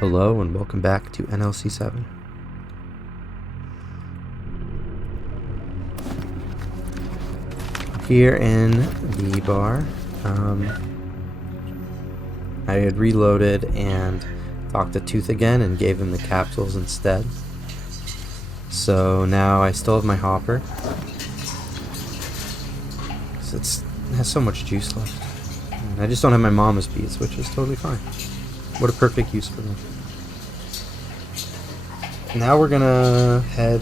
Hello and welcome back to NLC7. Here in the bar, I had reloaded and talked to Tooth again and gave him the capsules instead. So now I still have my hopper. It has so much juice left. And I just don't have my mama's beads, which is totally fine. What a perfect use for them. Now we're gonna head...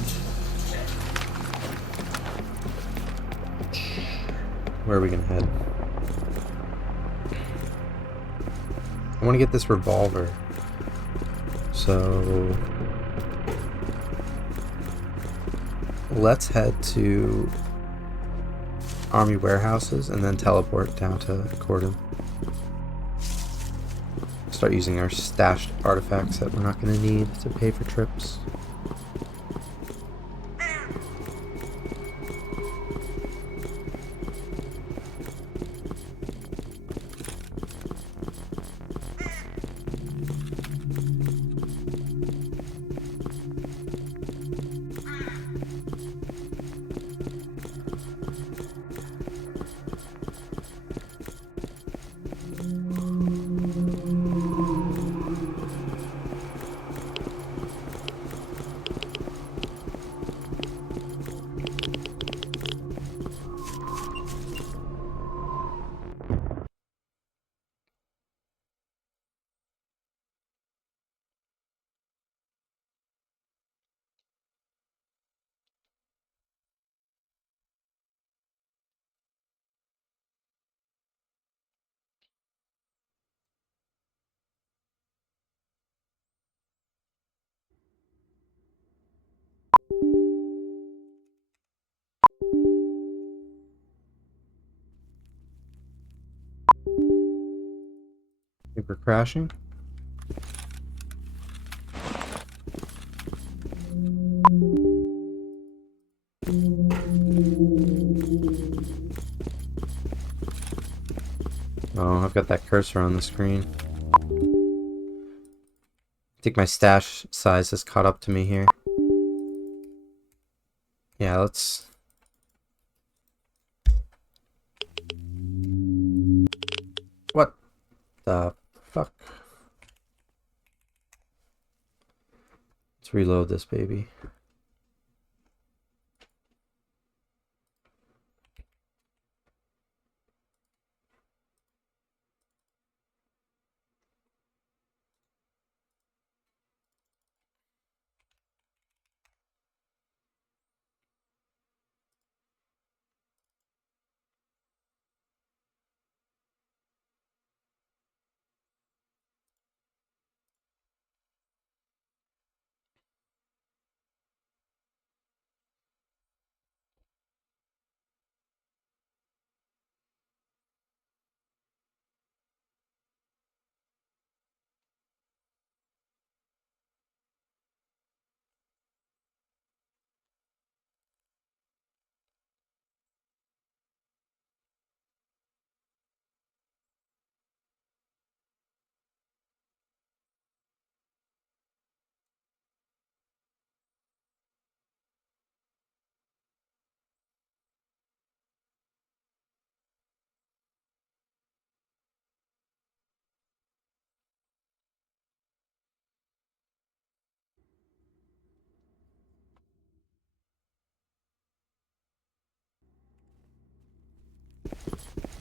Where are we gonna head? I want to get this revolver. So... let's head to Army warehouses and then teleport down to Cordon. Start using our stashed artifacts that we're not going to need to pay for trips. Think we're crashing? Oh, I've got that cursor on the screen. I think my stash size has caught up to me here. Yeah, let's... What the fuck? Let's reload this baby.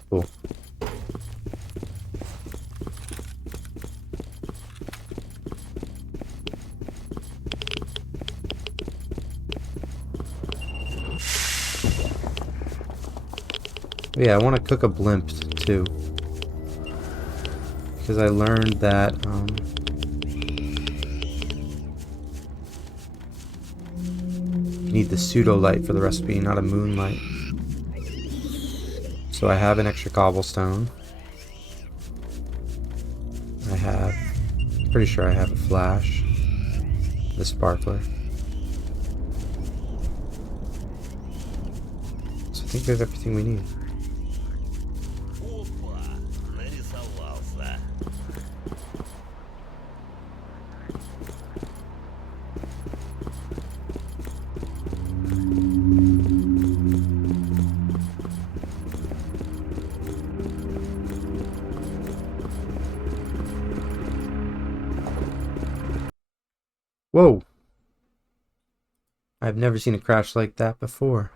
Cool. Yeah, I want to cook a blimp too, because I learned that you need the pseudo light for the recipe, not a moonlight. So I have an extra cobblestone. Pretty sure I have a flash, the sparkler. So I think we have everything we need. Whoa! I've never seen a crash like that before.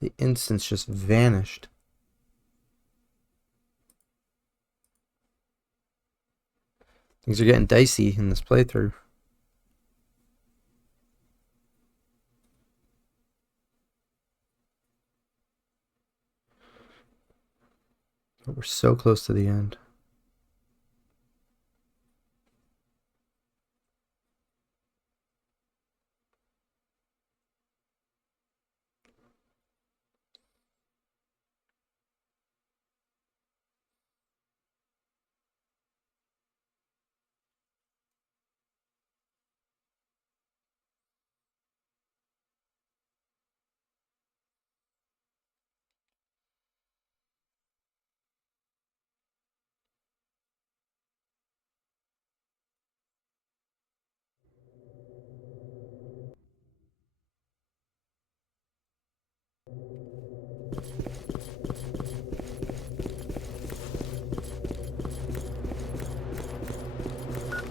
The instance just vanished. Things are getting dicey in this playthrough. But we're so close to the end.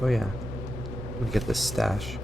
Oh yeah, let me get this stash.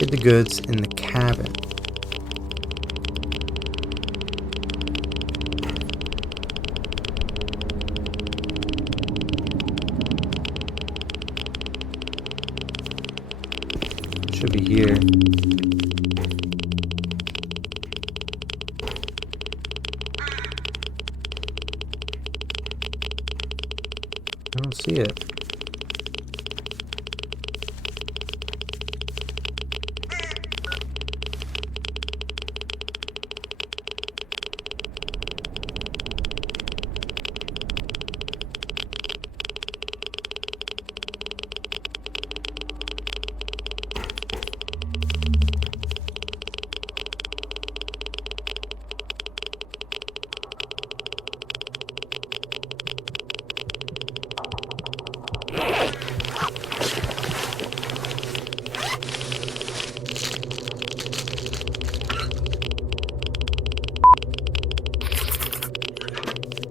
Hid the goods in the cabin. Should be here. I don't see it.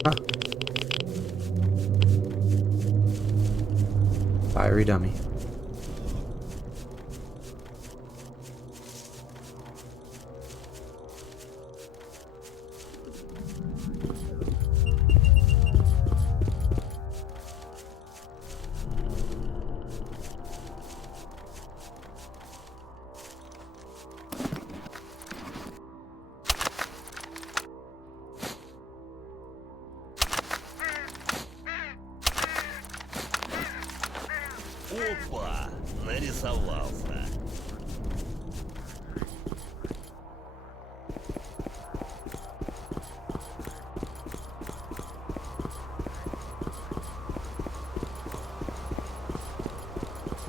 Huh. Fiery dummy. Опа! Нарисовался.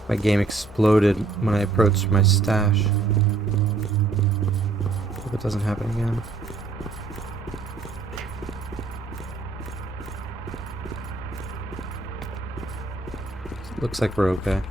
My game exploded when I approached my stash. Hope it doesn't happen again. Looks like we're okay.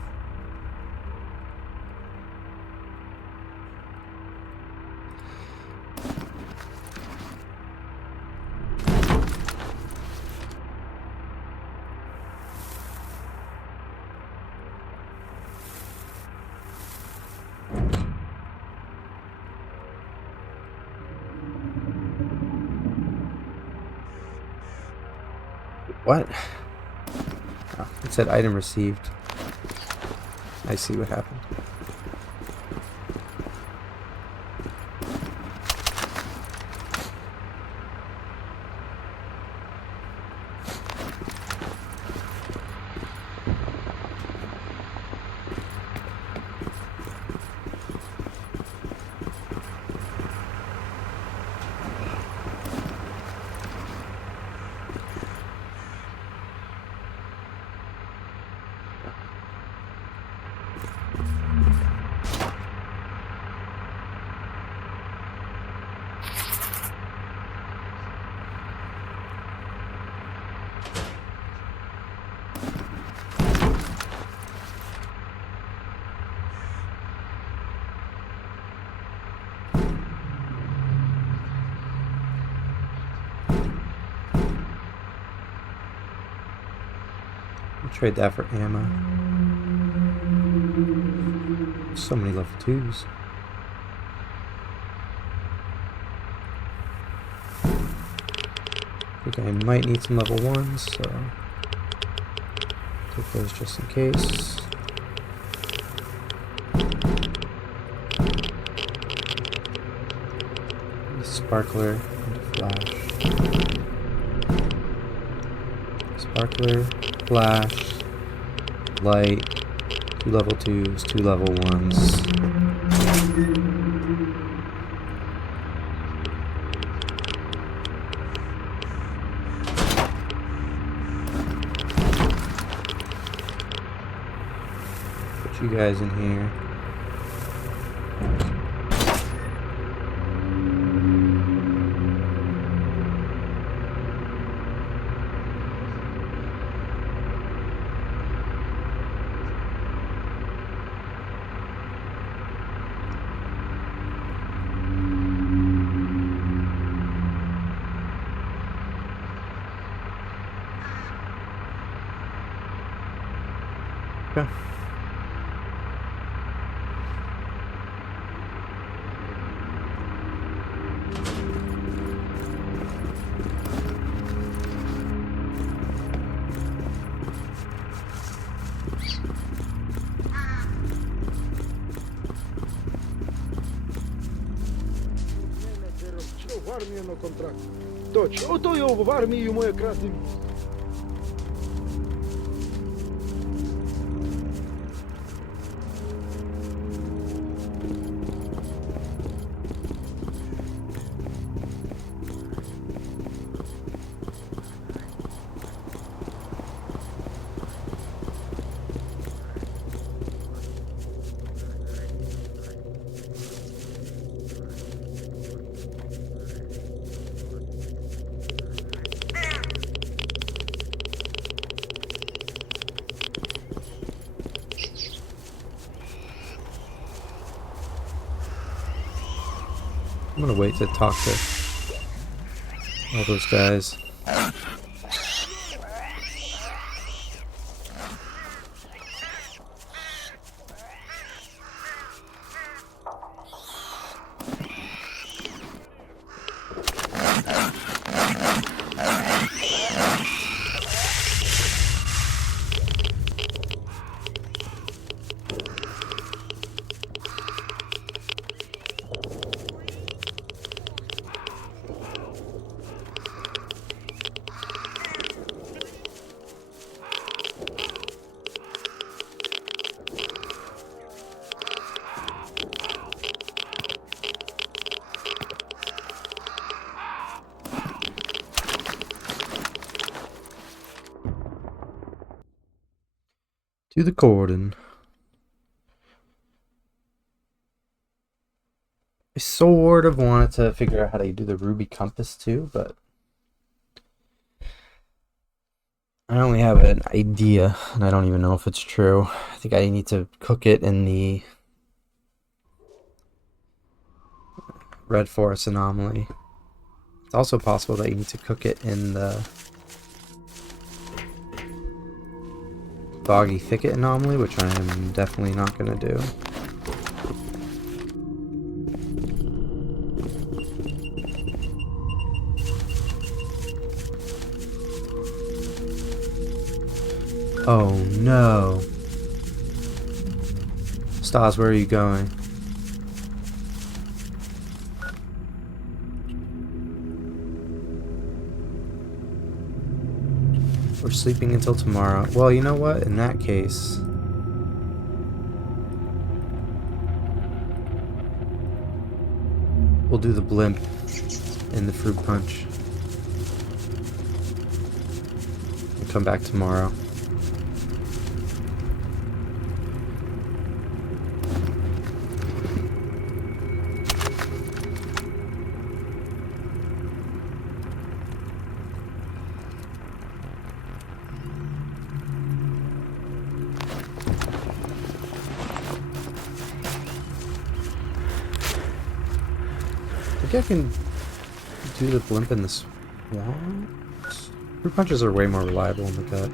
What? Oh, it said item received. I see what happened. I'll trade that for ammo. So many level 2s. I think I might need some level 1s, so take those just in case. Sparkler into flash. Sparkler, flash, light, 2 level 2s, 2 level 1s. Put you guys in here. Okay. В армію на контракт. Точно. Ото його в армії йому якраз і... I'm gonna wait to talk to all those guys. To the cordon. I sort of wanted to figure out how to do the ruby compass too, but I only have an idea, and I don't even know if it's true. I think I need to cook it in the Red Forest anomaly. It's also possible that you need to cook it in the Foggy Thicket anomaly, which I am definitely not going to do. Oh no. Stas, where are you going? We're sleeping until tomorrow. Well, you know what? In that case... we'll do the blimp and the fruit punch. And come back tomorrow. I think I can do the blimp in the swamps. Fruit punches are way more reliable in the gut.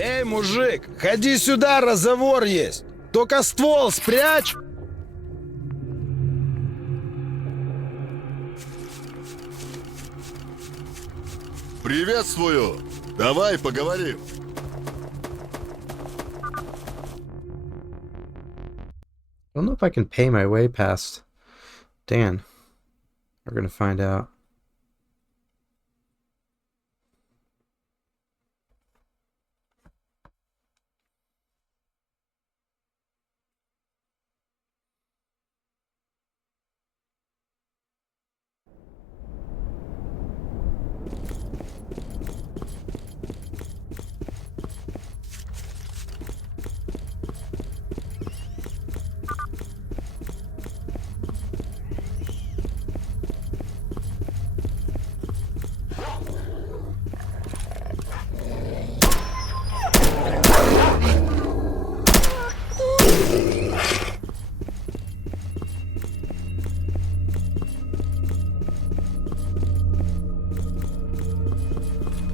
Эй, мужик, ходи сюда, разговор есть. Только ствол спрячь. Приветствую! Давай поговорим. I don't know if I can pay my way past Dan. We're gonna find out.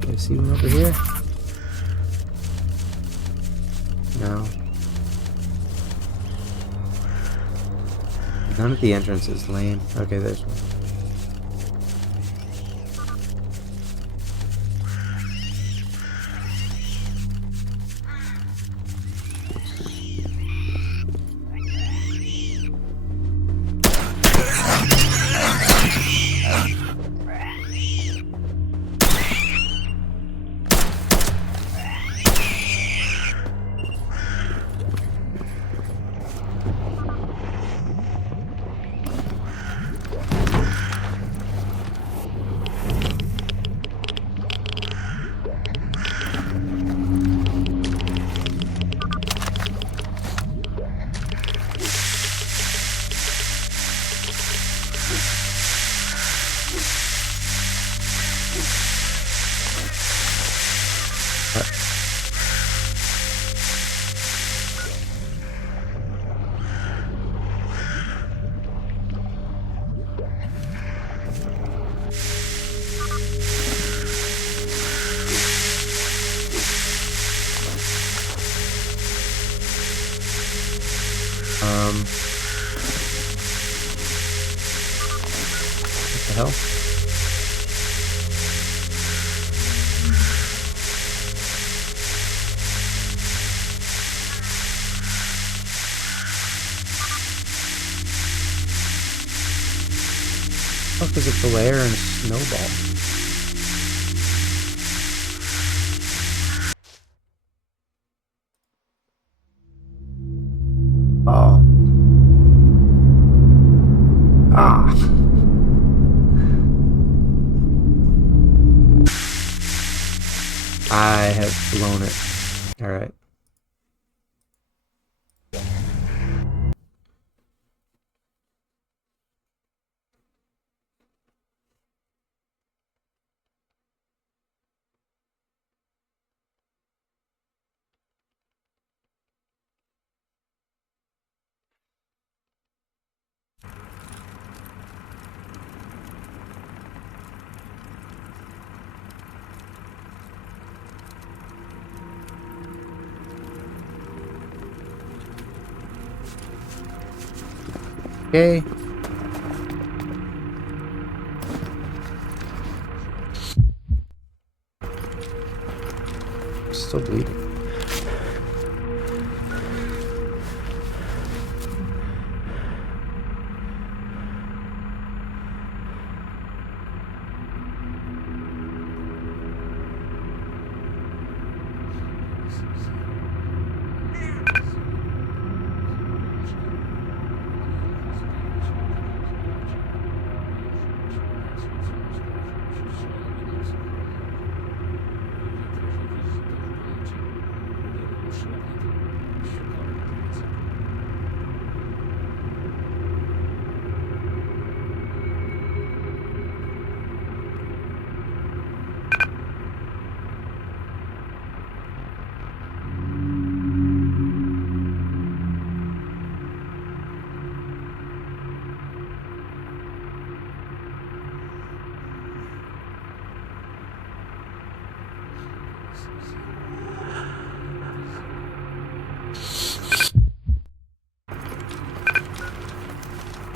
Do I see one over here? No. None of the entrances, lame. Okay, there's one. hell? Fuck is a glare and a snowball? Oh. Ah. I have blown it. Alright. Okay. Still bleeding.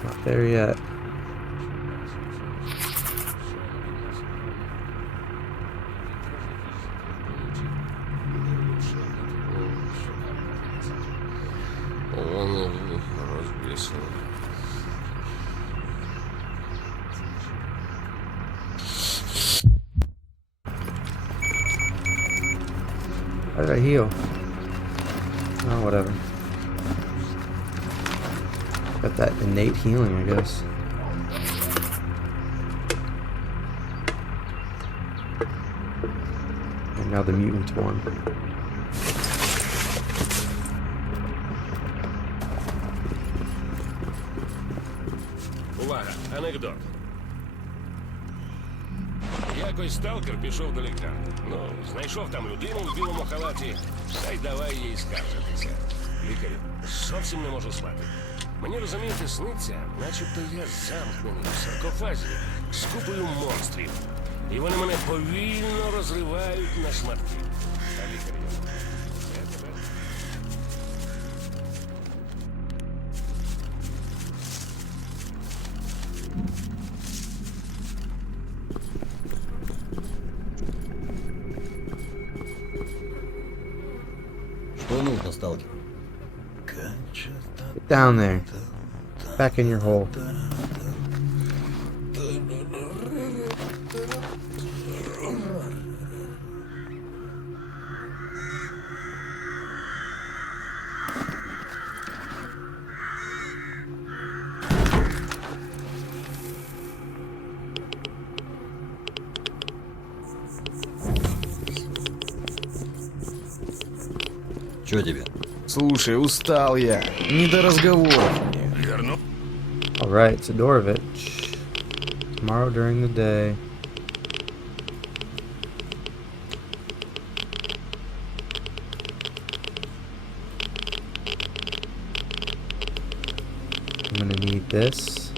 Not there yet. How did I heal? Oh, whatever. Got that innate healing, I guess. And now the mutant one. Увага, анекдот. Якось сталкер пішов до лікарні. Ну, знайшов там людину в білому халаті, та й давай їй скаржитися. Лікарю, зовсім не можу спати. Мені, розумієте, сниться, начебто я замкнений в саркофазі з купою монстрів. І вони мене повільно розривають на шматки. А лікар йому, я тебе... Что нужно, сталкер? Get down there. Back in your hole. Чё тебе? Слушай, устал я. Не до разговоров мне. Alright, Sidorovich. Tomorrow during the day. I'm gonna need this.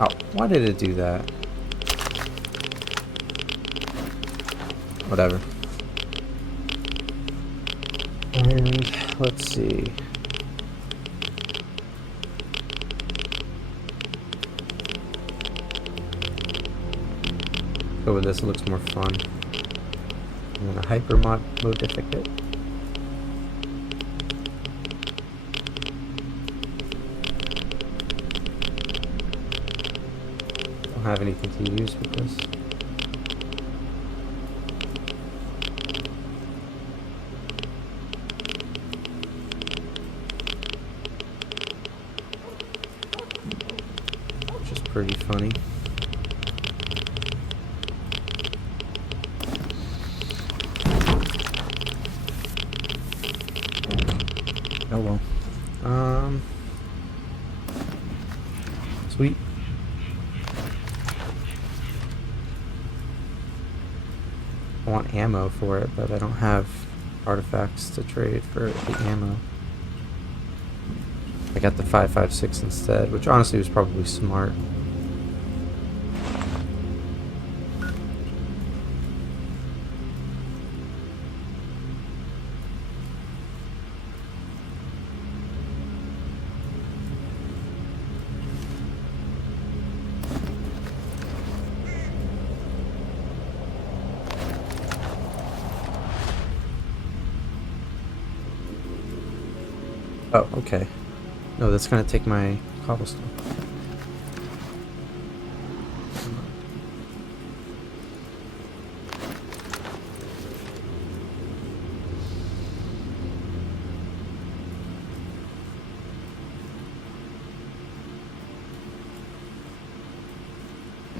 Oh, why did it do that? Whatever. And let's see. Go with this, it looks more fun. And then a hyper modificate. Don't have anything to use with this. Which is pretty funny. Oh well. Sweet. I want ammo for it, but I don't have artifacts to trade for the ammo. I got the 5.56 instead, which honestly was probably smart. Oh, okay. No, that's gonna take my cobblestone.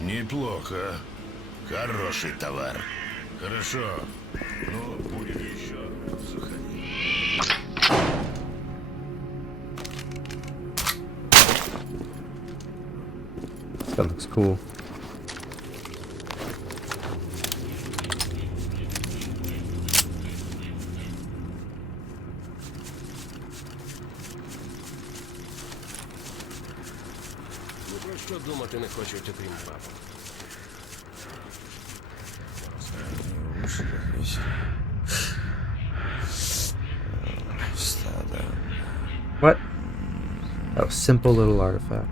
Неплохо. Хороший товар. Хорошо. Ну, будет еще. Заходи. That looks cool. Ні про що думати не хочуть, окрім папа. What? Oh, simple little artifact.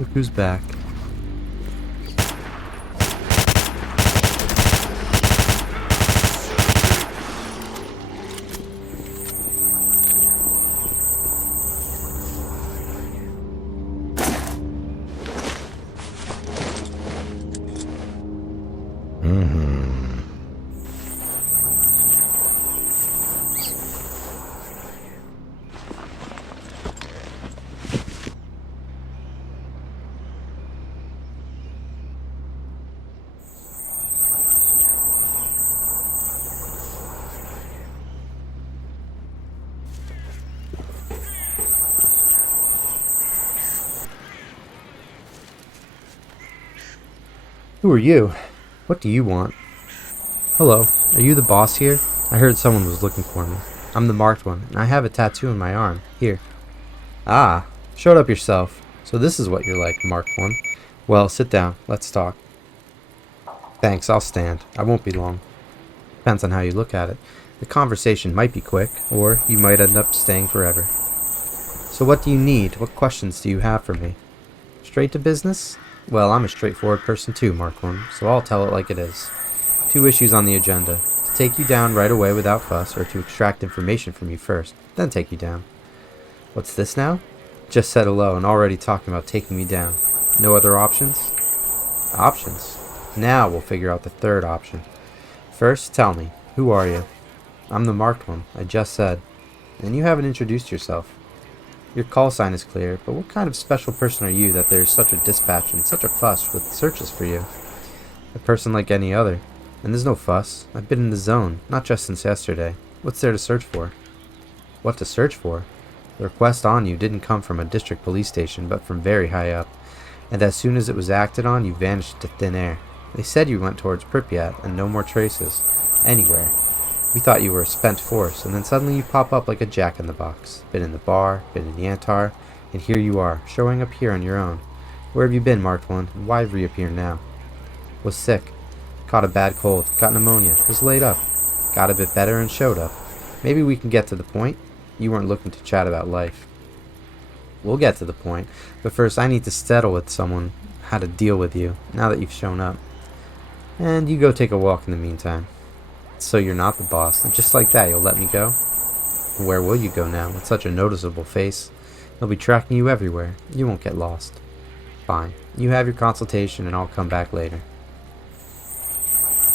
Look who's back. Who are you? What do you want? Hello, are you the boss here? I heard someone was looking for me. I'm the marked one, and I have a tattoo on my arm. Here. Ah, showed up yourself. So this is what you're like, marked one. Well, sit down. Let's talk. Thanks, I'll stand. I won't be long. Depends on how you look at it. The conversation might be quick, or you might end up staying forever. So what do you need? What questions do you have for me? Straight to business? Well, I'm a straightforward person too, Mark 1, so I'll tell it like it is. 2 issues on the agenda. To take you down right away without fuss, or to extract information from you first, then take you down. What's this now? Just said hello and already talking about taking me down. No other options? Options? Now we'll figure out the third option. First, tell me, who are you? I'm the marked one, I just said. And you haven't introduced yourself. Your call sign is clear, but what kind of special person are you that there's such a dispatch and such a fuss with searches for you? A person like any other. And there's no fuss. I've been in the zone, not just since yesterday. What's there to search for? What to search for? The request on you didn't come from a district police station, but from very high up. And as soon as it was acted on, you vanished to thin air. They said you went towards Pripyat, and no more traces. Anywhere. We thought you were a spent force, and then suddenly you pop up like a jack-in-the-box. Been in the bar, been in Yantar, and here you are, showing up here on your own. Where have you been, marked one, and why reappear now? Was sick. Caught a bad cold, got pneumonia, was laid up. Got a bit better and showed up. Maybe we can get to the point? You weren't looking to chat about life. We'll get to the point, but first I need to settle with someone how to deal with you, now that you've shown up. And you go take a walk in the meantime. So you're not the boss, and just like that you'll let me go? Where will you go now, with such a noticeable face? They'll be tracking you everywhere. You won't get lost. Fine. You have your consultation, and I'll come back later.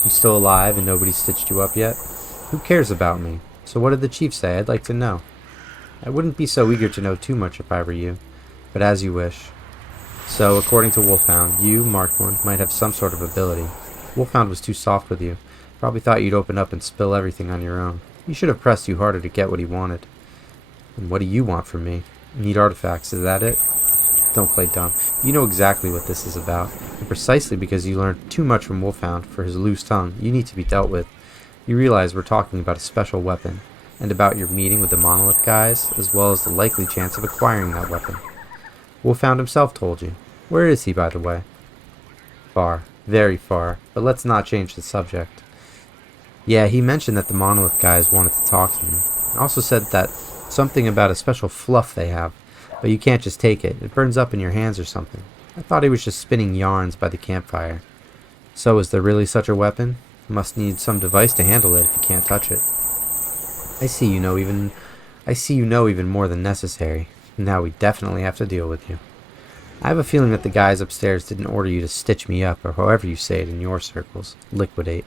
You still alive, and nobody's stitched you up yet? Who cares about me? So what did the chief say? I'd like to know. I wouldn't be so eager to know too much if I were you, but as you wish. So, according to Wolfhound, you, marked one, might have some sort of ability. Wolfhound was too soft with you. Probably thought you'd open up and spill everything on your own. He should have pressed you harder to get what he wanted. And what do you want from me? Need artifacts, is that it? Don't play dumb. You know exactly what this is about. And precisely because you learned too much from Wolfhound for his loose tongue, you need to be dealt with. You realize we're talking about a special weapon, and about your meeting with the Monolith guys, as well as the likely chance of acquiring that weapon. Wolfhound himself told you. Where is he, by the way? Far. Very far. But let's not change the subject. Yeah, he mentioned that the Monolith guys wanted to talk to me. Also said that something about a special fluff they have, but you can't just take it. It burns up in your hands or something. I thought he was just spinning yarns by the campfire. So is there really such a weapon? You must need some device to handle it if you can't touch it. I see you know even more than necessary. Now we definitely have to deal with you. I have a feeling that the guys upstairs didn't order you to stitch me up, or however you say it in your circles. Liquidate.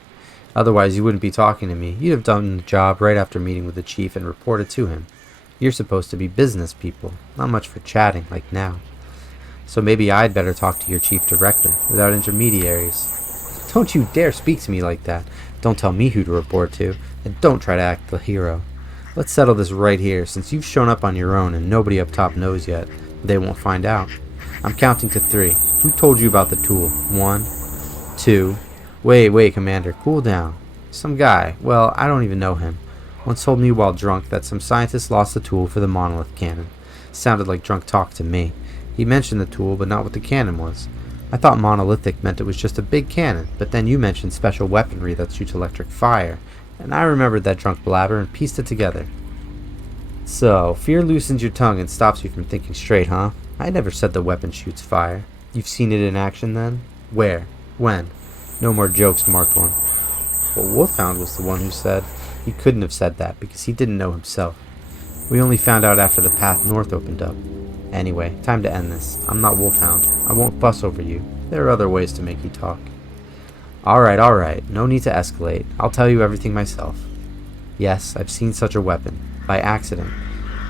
Otherwise you wouldn't be talking to me. You'd have done the job right after meeting with the chief and reported to him. You're supposed to be business people, not much for chatting like now. So maybe I'd better talk to your chief directly, without intermediaries. Don't you dare speak to me like that. Don't tell me who to report to, and don't try to act the hero. Let's settle this right here, since you've shown up on your own and nobody up top knows yet. They won't find out. I'm counting to 3. Who told you about the tool? 1, 2... Wait, Commander, cool down. Some guy, well, I don't even know him, once told me while drunk that some scientists lost the tool for the monolith cannon. Sounded like drunk talk to me. He mentioned the tool, but not what the cannon was. I thought monolithic meant it was just a big cannon, but then you mentioned special weaponry that shoots electric fire, and I remembered that drunk blabber and pieced it together. So, fear loosens your tongue and stops you from thinking straight, huh? I never said the weapon shoots fire. You've seen it in action then? Where? When? No more jokes, marked one. Well, Wolfhound was the one who said he couldn't have said that because he didn't know himself. We only found out after the path north opened up. Anyway, time to end this. I'm not Wolfhound. I won't fuss over you. There are other ways to make you talk. Alright. No need to escalate. I'll tell you everything myself. Yes, I've seen such a weapon. By accident.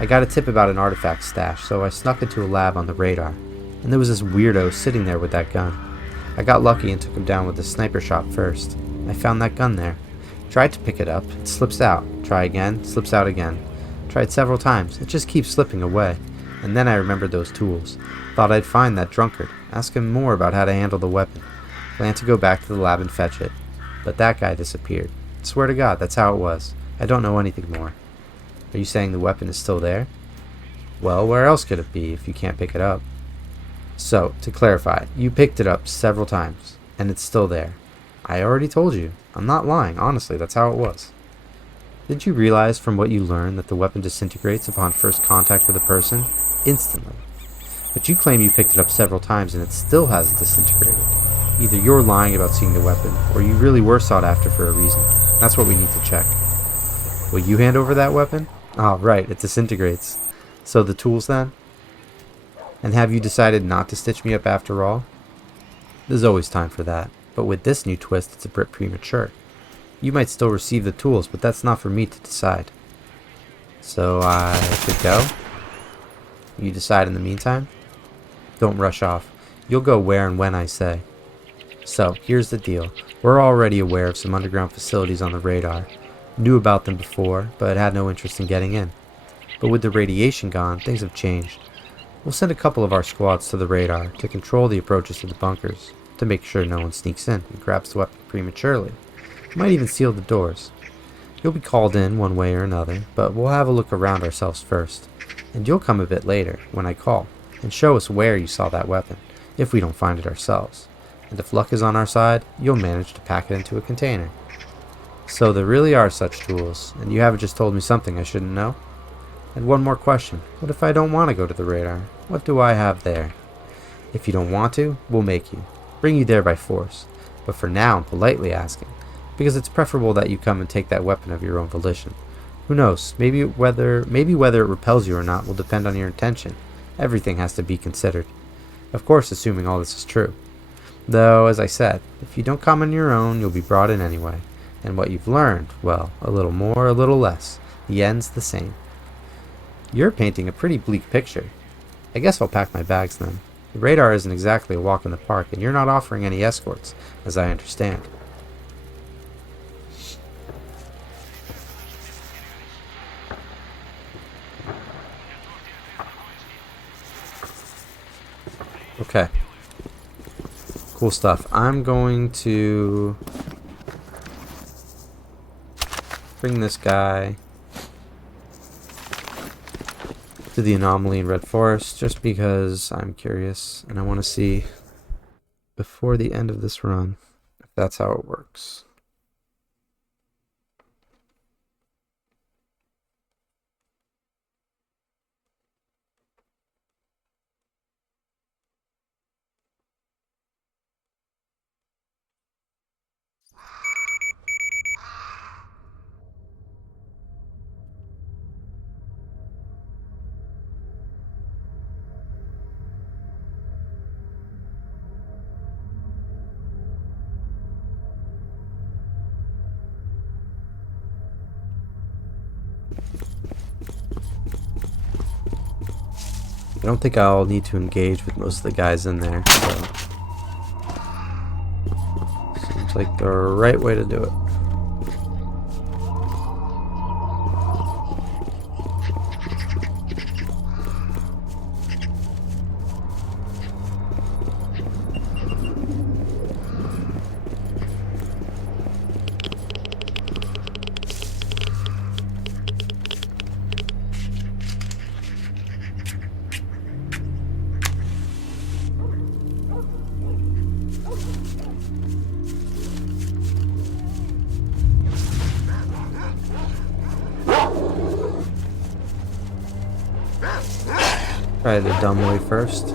I got a tip about an artifact stash, so I snuck into a lab on the radar. And there was this weirdo sitting there with that gun. I got lucky and took him down with a sniper shot first. I found that gun there. Tried to pick it up. It slips out. Try again. Slips out again. Tried several times. It just keeps slipping away. And then I remembered those tools. Thought I'd find that drunkard. Ask him more about how to handle the weapon. Planned to go back to the lab and fetch it, but that guy disappeared. Swear to God, that's how it was. I don't know anything more. Are you saying the weapon is still there? Well, where else could it be if you can't pick it up? So, to clarify, you picked it up several times, and it's still there. I already told you. I'm not lying, honestly, that's how it was. Didn't you realize from what you learned that the weapon disintegrates upon first contact with a person? Instantly. But you claim you picked it up several times and it still hasn't disintegrated. Either you're lying about seeing the weapon, or you really were sought after for a reason. That's what we need to check. Will you hand over that weapon? Oh, right, it disintegrates. So the tools then? And have you decided not to stitch me up after all? There's always time for that, but with this new twist, it's a bit premature. You might still receive the tools, but that's not for me to decide. So I should go? You decide in the meantime? Don't rush off. You'll go where and when I say. So, here's the deal. We're already aware of some underground facilities on the radar. Knew about them before, but had no interest in getting in. But with the radiation gone, things have changed. We'll send a couple of our squads to the radar to control the approaches to the bunkers, to make sure no one sneaks in and grabs the weapon prematurely. Might even seal the doors. You'll be called in one way or another, but we'll have a look around ourselves first. And you'll come a bit later, when I call, and show us where you saw that weapon, if we don't find it ourselves. And if luck is on our side, you'll manage to pack it into a container. So there really are such tools, and you haven't just told me something I shouldn't know? And one more question. What if I don't want to go to the radar? What do I have there? If you don't want to, we'll make you. Bring you there by force. But for now, I'm politely asking. Because it's preferable that you come and take that weapon of your own volition. Who knows, maybe whether it repels you or not will depend on your intention. Everything has to be considered. Of course, assuming all this is true. Though, as I said, if you don't come on your own, you'll be brought in anyway. And what you've learned, well, a little more, a little less. The end's the same. You're painting a pretty bleak picture. I guess I'll pack my bags then. The radar isn't exactly a walk in the park, and you're not offering any escorts, as I understand. Okay. Cool stuff. I'm going to bring this guy to the anomaly in Red Forest just because I'm curious and I want to see before the end of this run if that's how it works. I don't think I'll need to engage with most of the guys in there, so seems like the right way to do it. Try the dumb way first.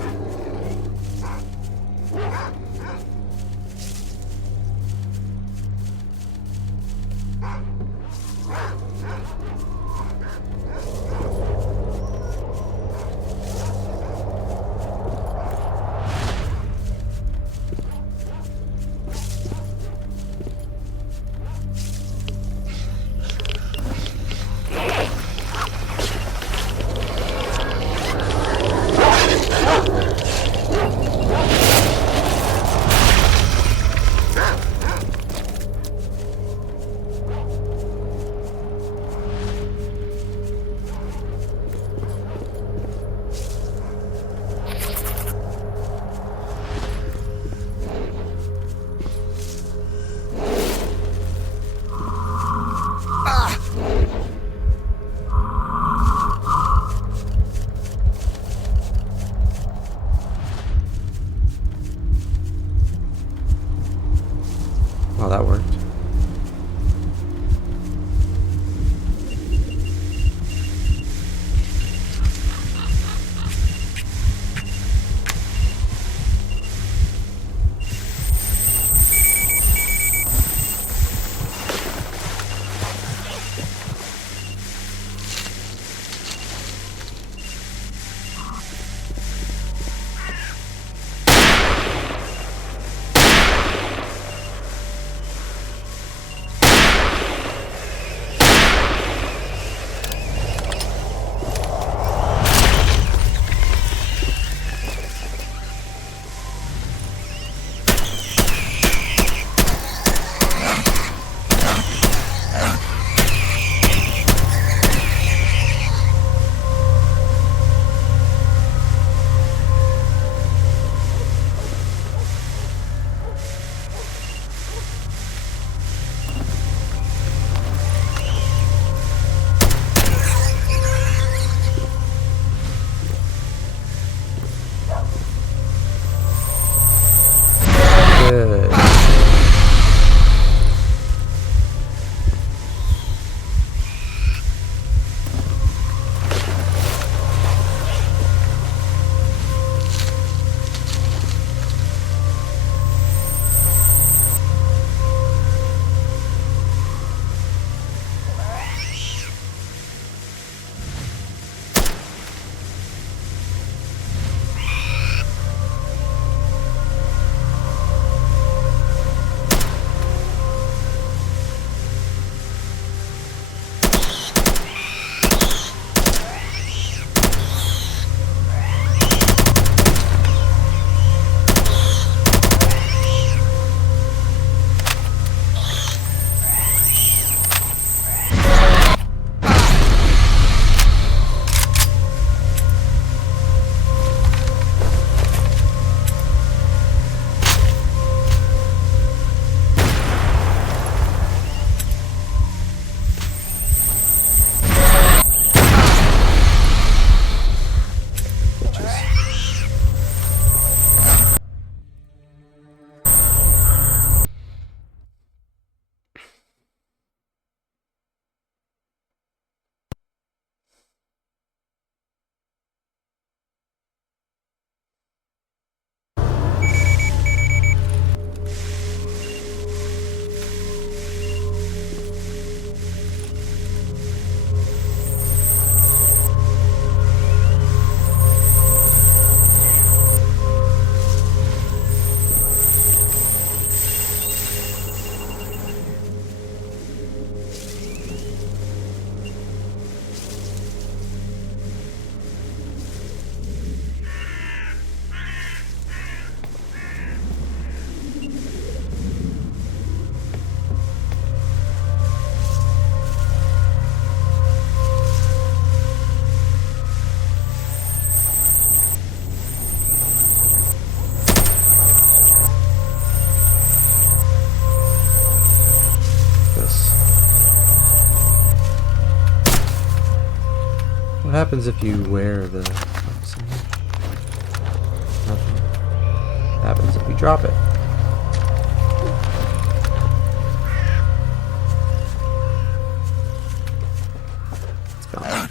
happens if you wear the... Nothing. What happens if you drop it? It's gone.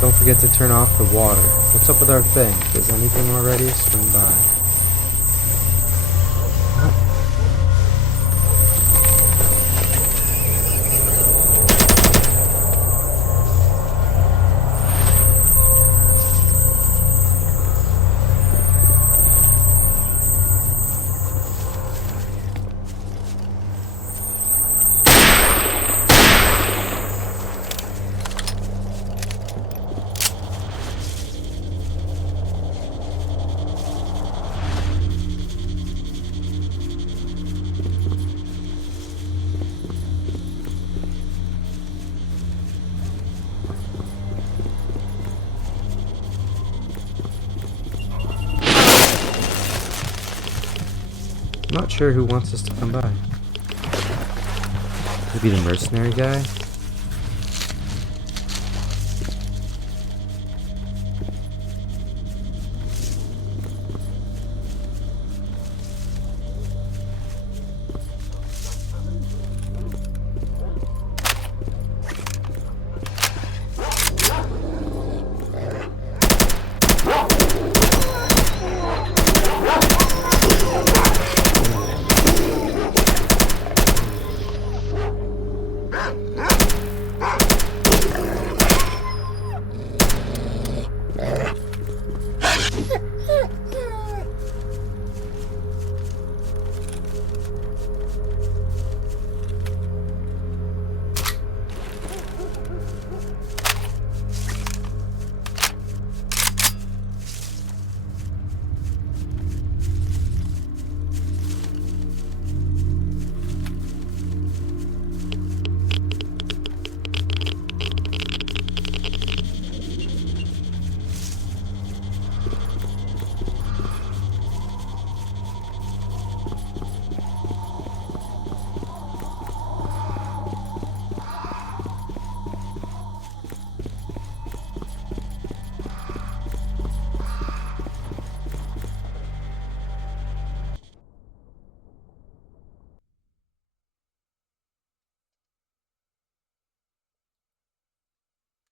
Don't forget to turn off the water. What's up with our thing? Does anything already swing by? I'm not sure who wants us to come by. Maybe the mercenary guy?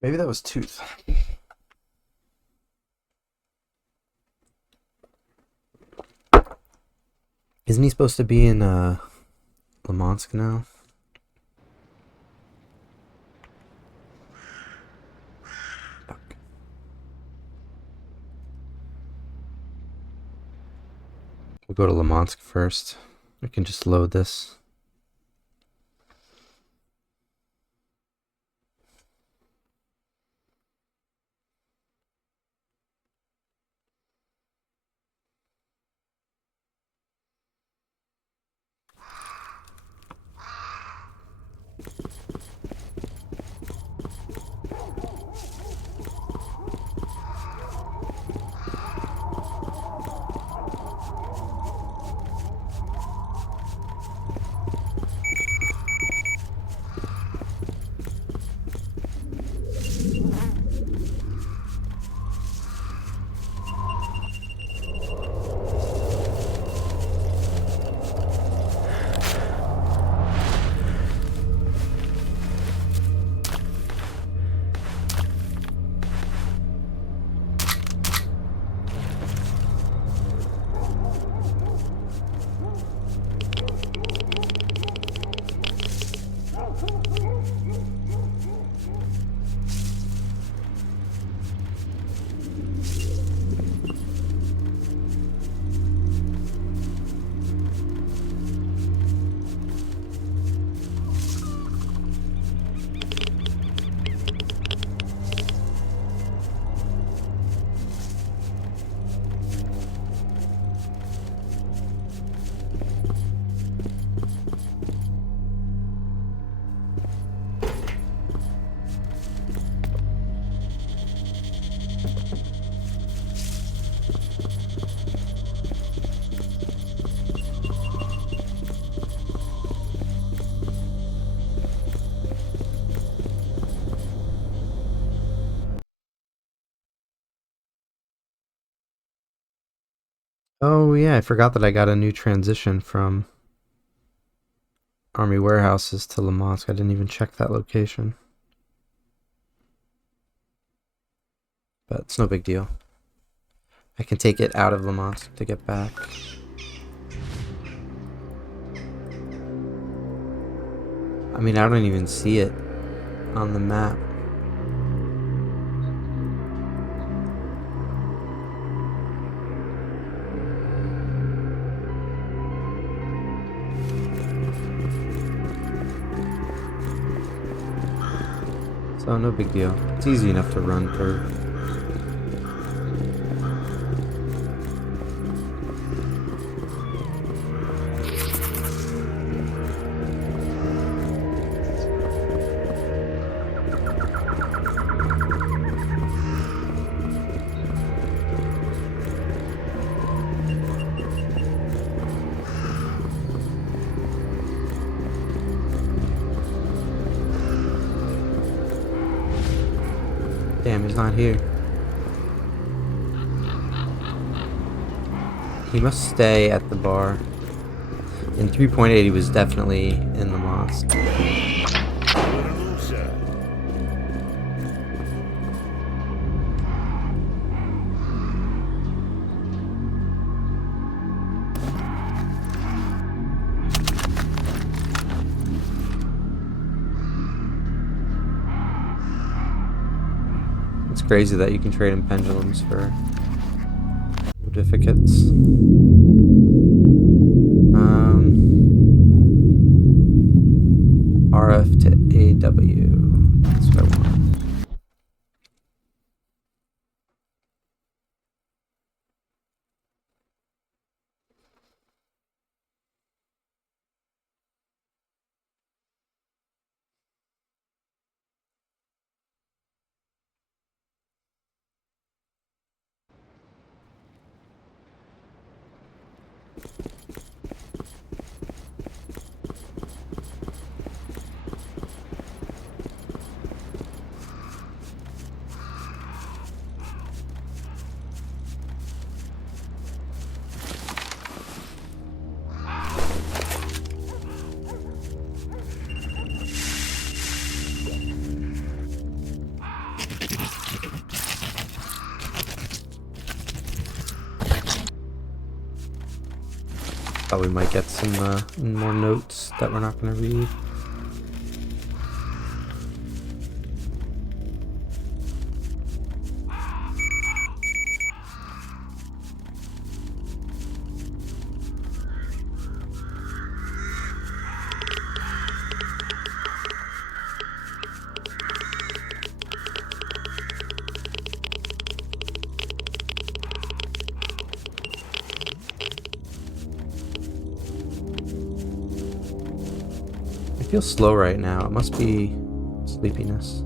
Maybe that was Tooth. Isn't he supposed to be in Lemansk now? Fuck. We'll go to Lemansk first. We can just load this. Oh yeah, I forgot that I got a new transition from Army warehouses to Lamotsk. I didn't even check that location. But it's no big deal. I can take it out of Lamotsk to get back. I mean, I don't even see it on the map. So no big deal. It's easy enough to run through. Damn, he's not here. He must stay at the bar. In 3.8 he was definitely in the mosque. Вернулся. It's crazy that you can trade in pendulums for certificates. RF to AW. That's what I want. Thought we might get some more notes that we're not going to read. I feel slow right now. It must be sleepiness.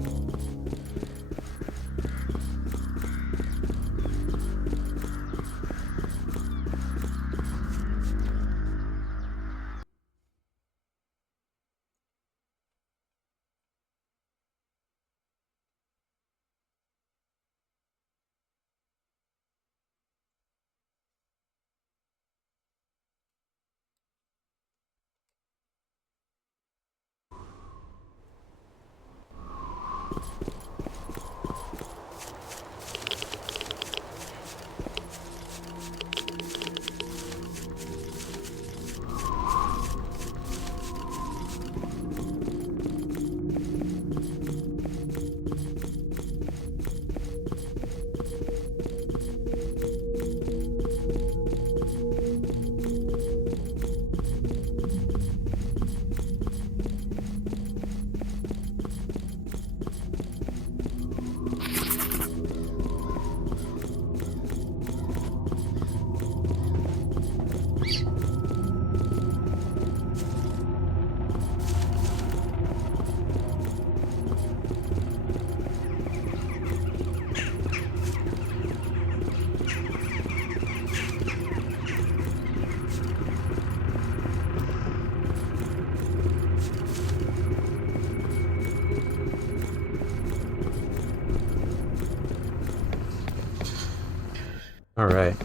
Alright.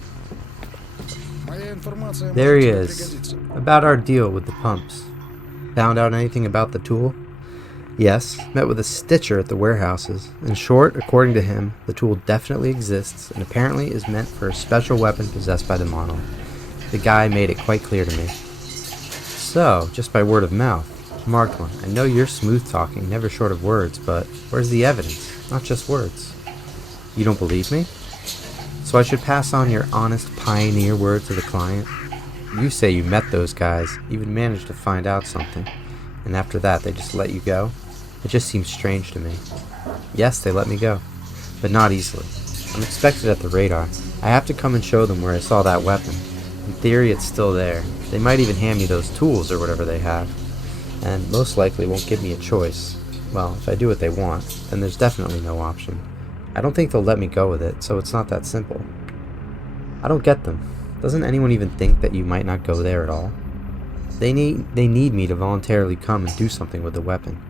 информация There может he тебе is. пригодиться. About our deal with the pumps. Found out anything about the tool? Yes, met with a stitcher at the warehouses. In short, according to him, the tool definitely exists and apparently is meant for a special weapon possessed by the monolith. The guy made it quite clear to me. So, just by word of mouth. Marked one, I know you're smooth talking, never short of words, but where's the evidence? Not just words. You don't believe me? So I should pass on your honest pioneer word to the client? You say you met those guys, even managed to find out something, and after that they just let you go? It just seems strange to me. Yes, they let me go, but not easily. I'm expected at the radar. I have to come and show them where I saw that weapon. In theory, it's still there. They might even hand me those tools or whatever they have, and most likely won't give me a choice. Well, if I do what they want, then there's definitely no option. I don't think they'll let me go with it, so it's not that simple. I don't get them. Doesn't anyone even think that you might not go there at all? They need me to voluntarily come and do something with the weapon.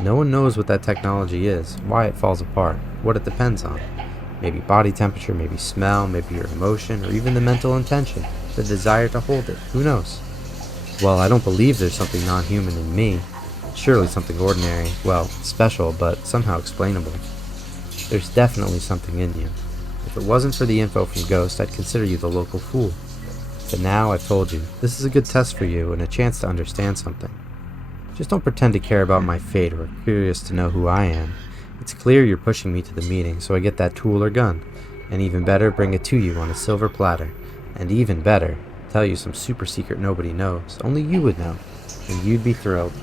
No one knows what that technology is, why it falls apart, what it depends on. Maybe body temperature, maybe smell, maybe your emotion, or even the mental intention, the desire to hold it. Who knows? Well, I don't believe there's something non-human in me. Surely something ordinary, well, special, but somehow explainable. There's definitely something in you. If it wasn't for the info from Ghost, I'd consider you the local fool. But now I've told you, this is a good test for you and a chance to understand something. Just don't pretend to care about my fate or curious to know who I am. It's clear you're pushing me to the meeting, so I get that tool or gun. And even better, bring it to you on a silver platter. And even better, tell you some super secret nobody knows. Only you would know. And you'd be thrilled.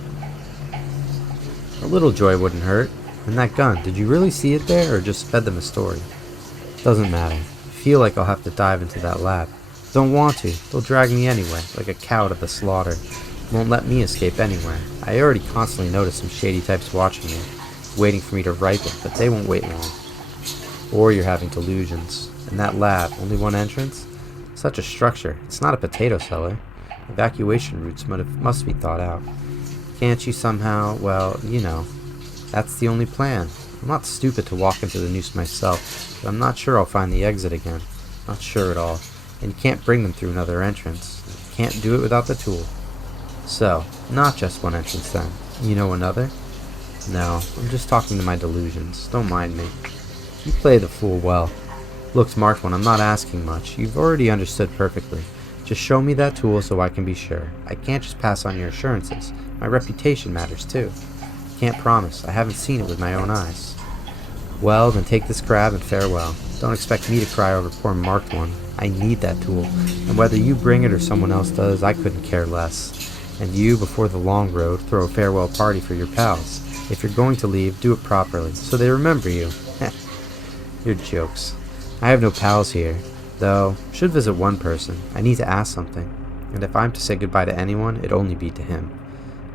A little joy wouldn't hurt. And that gun, did you really see it there or just fed them a story? Doesn't matter. I feel like I'll have to dive into that lab. Don't want to. They'll drag me anyway, like a cow to the slaughter. Won't let me escape anywhere. I already constantly notice some shady types watching me, waiting for me to ripen, but they won't wait long. Or you're having delusions. And that lab, only one entrance? Such a structure. It's not a potato cellar. Evacuation routes must be thought out. Can't you somehow, well, you know. That's the only plan. I'm not stupid to walk into the noose myself, but I'm not sure I'll find the exit again. Not sure at all. And you can't bring them through another entrance. You can't do it without the tool. So, not just one entrance then. You know another? No, I'm just talking to my delusions. Don't mind me. You play the fool well. Look, Smart One, I'm not asking much. You've already understood perfectly. Just show me that tool so I can be sure. I can't just pass on your assurances. My reputation matters too. Can't promise. I haven't seen it with my own eyes. Well, then take this crab and farewell. Don't expect me to cry over poor Marked One. I need that tool, and whether you bring it or someone else does, I couldn't care less. And you, before the long road, throw a farewell party for your pals. If you're going to leave, do it properly, so they remember you. Your jokes. I have no pals here, though should visit one person. I need to ask something, and if I'm to say goodbye to anyone, it'd only be to him.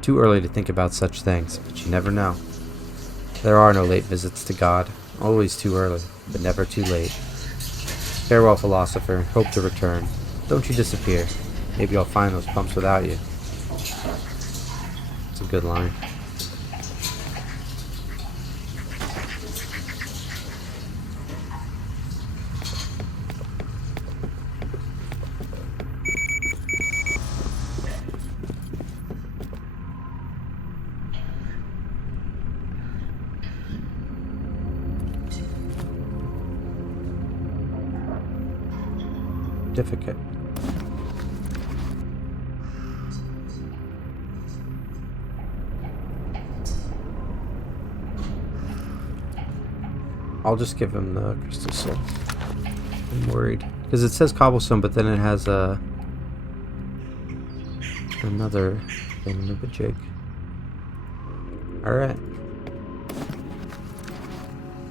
Too early to think about such things, but you never know. There are no late visits to God. Always too early, but never too late. Farewell, philosopher. Hope to return. Don't you disappear. Maybe I'll find those pumps without you. It's a good line. Certificate. I'll just give him the crystal soul. I'm worried because it says cobblestone, but then it has another thing of a jig. All right,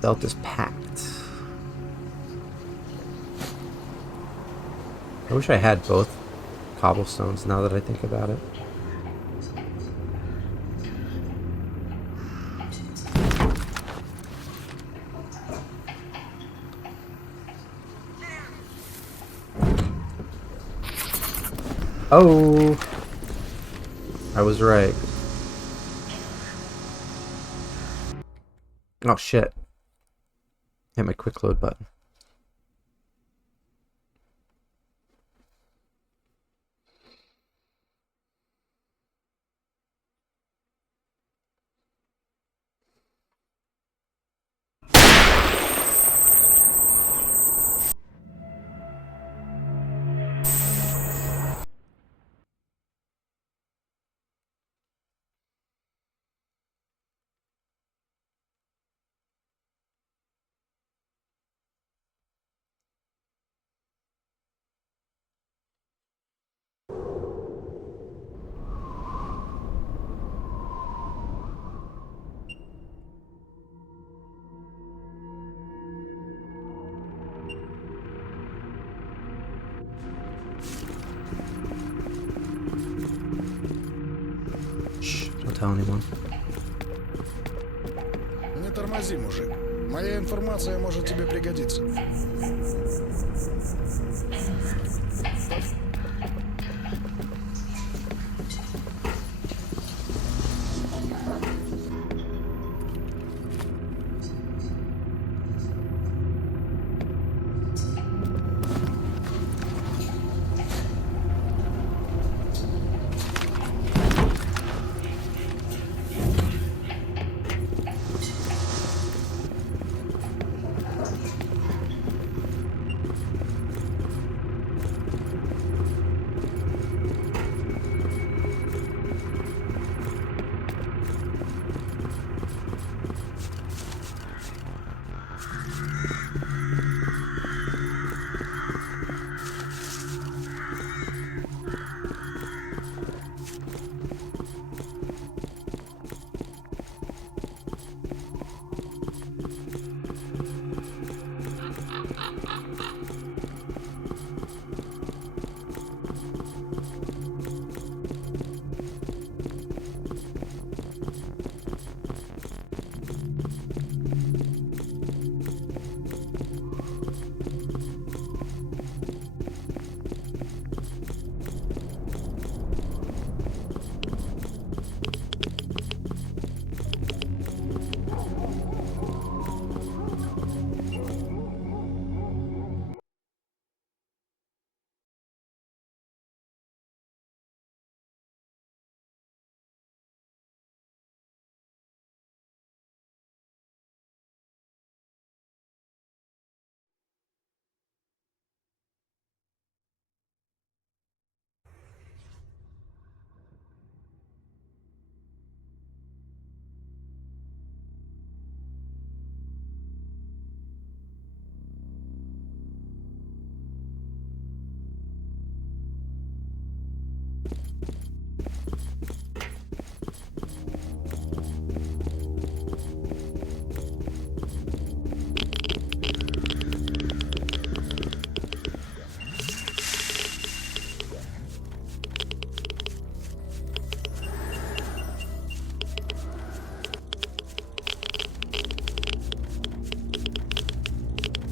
belt is packed. I wish I had both cobblestones now that I think about it. Oh, I was right. Oh shit. Hit my quick load button. Don't tell anyone. Не тормози, мужик. Моя информация может тебе пригодиться.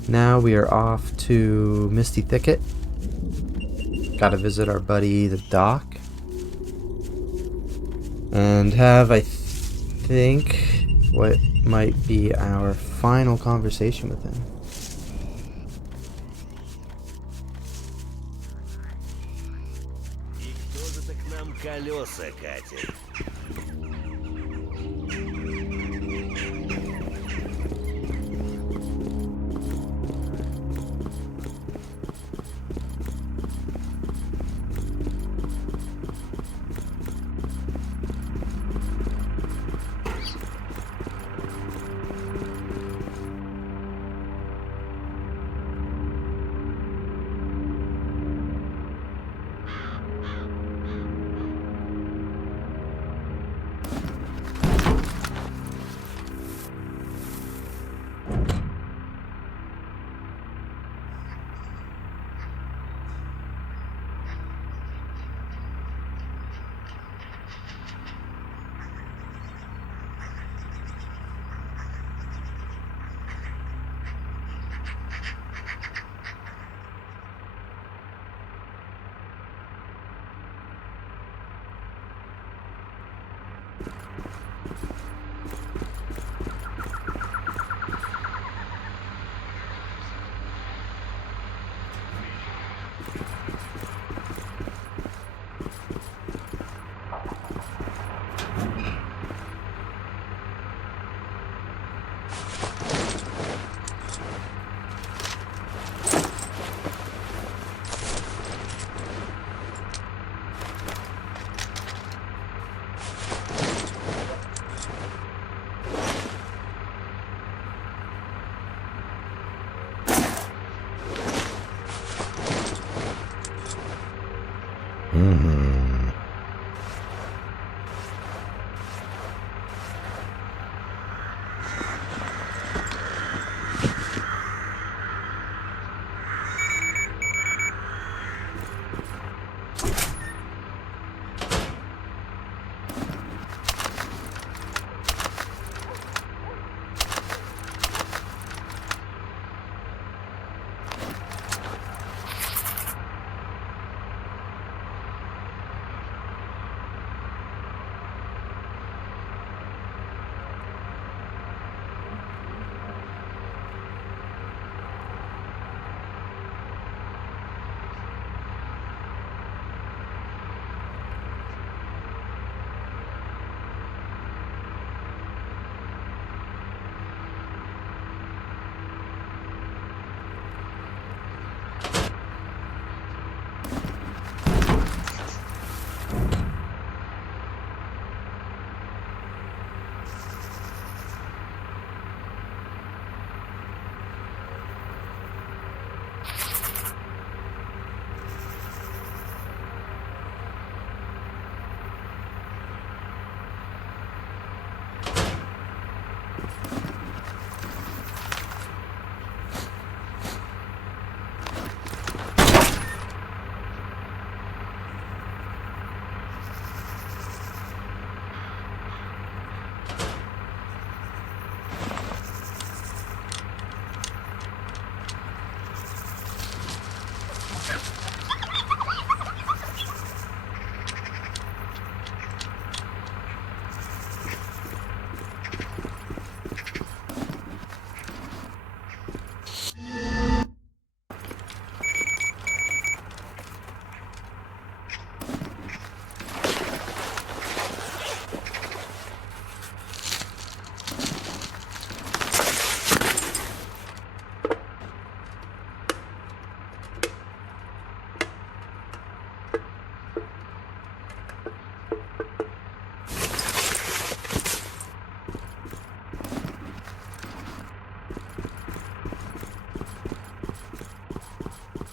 Now we are off to Misty Thicket. Gotta visit our buddy the Doc. And have, I think, what might be our final conversation with him. И кто же так к нам колеса катит?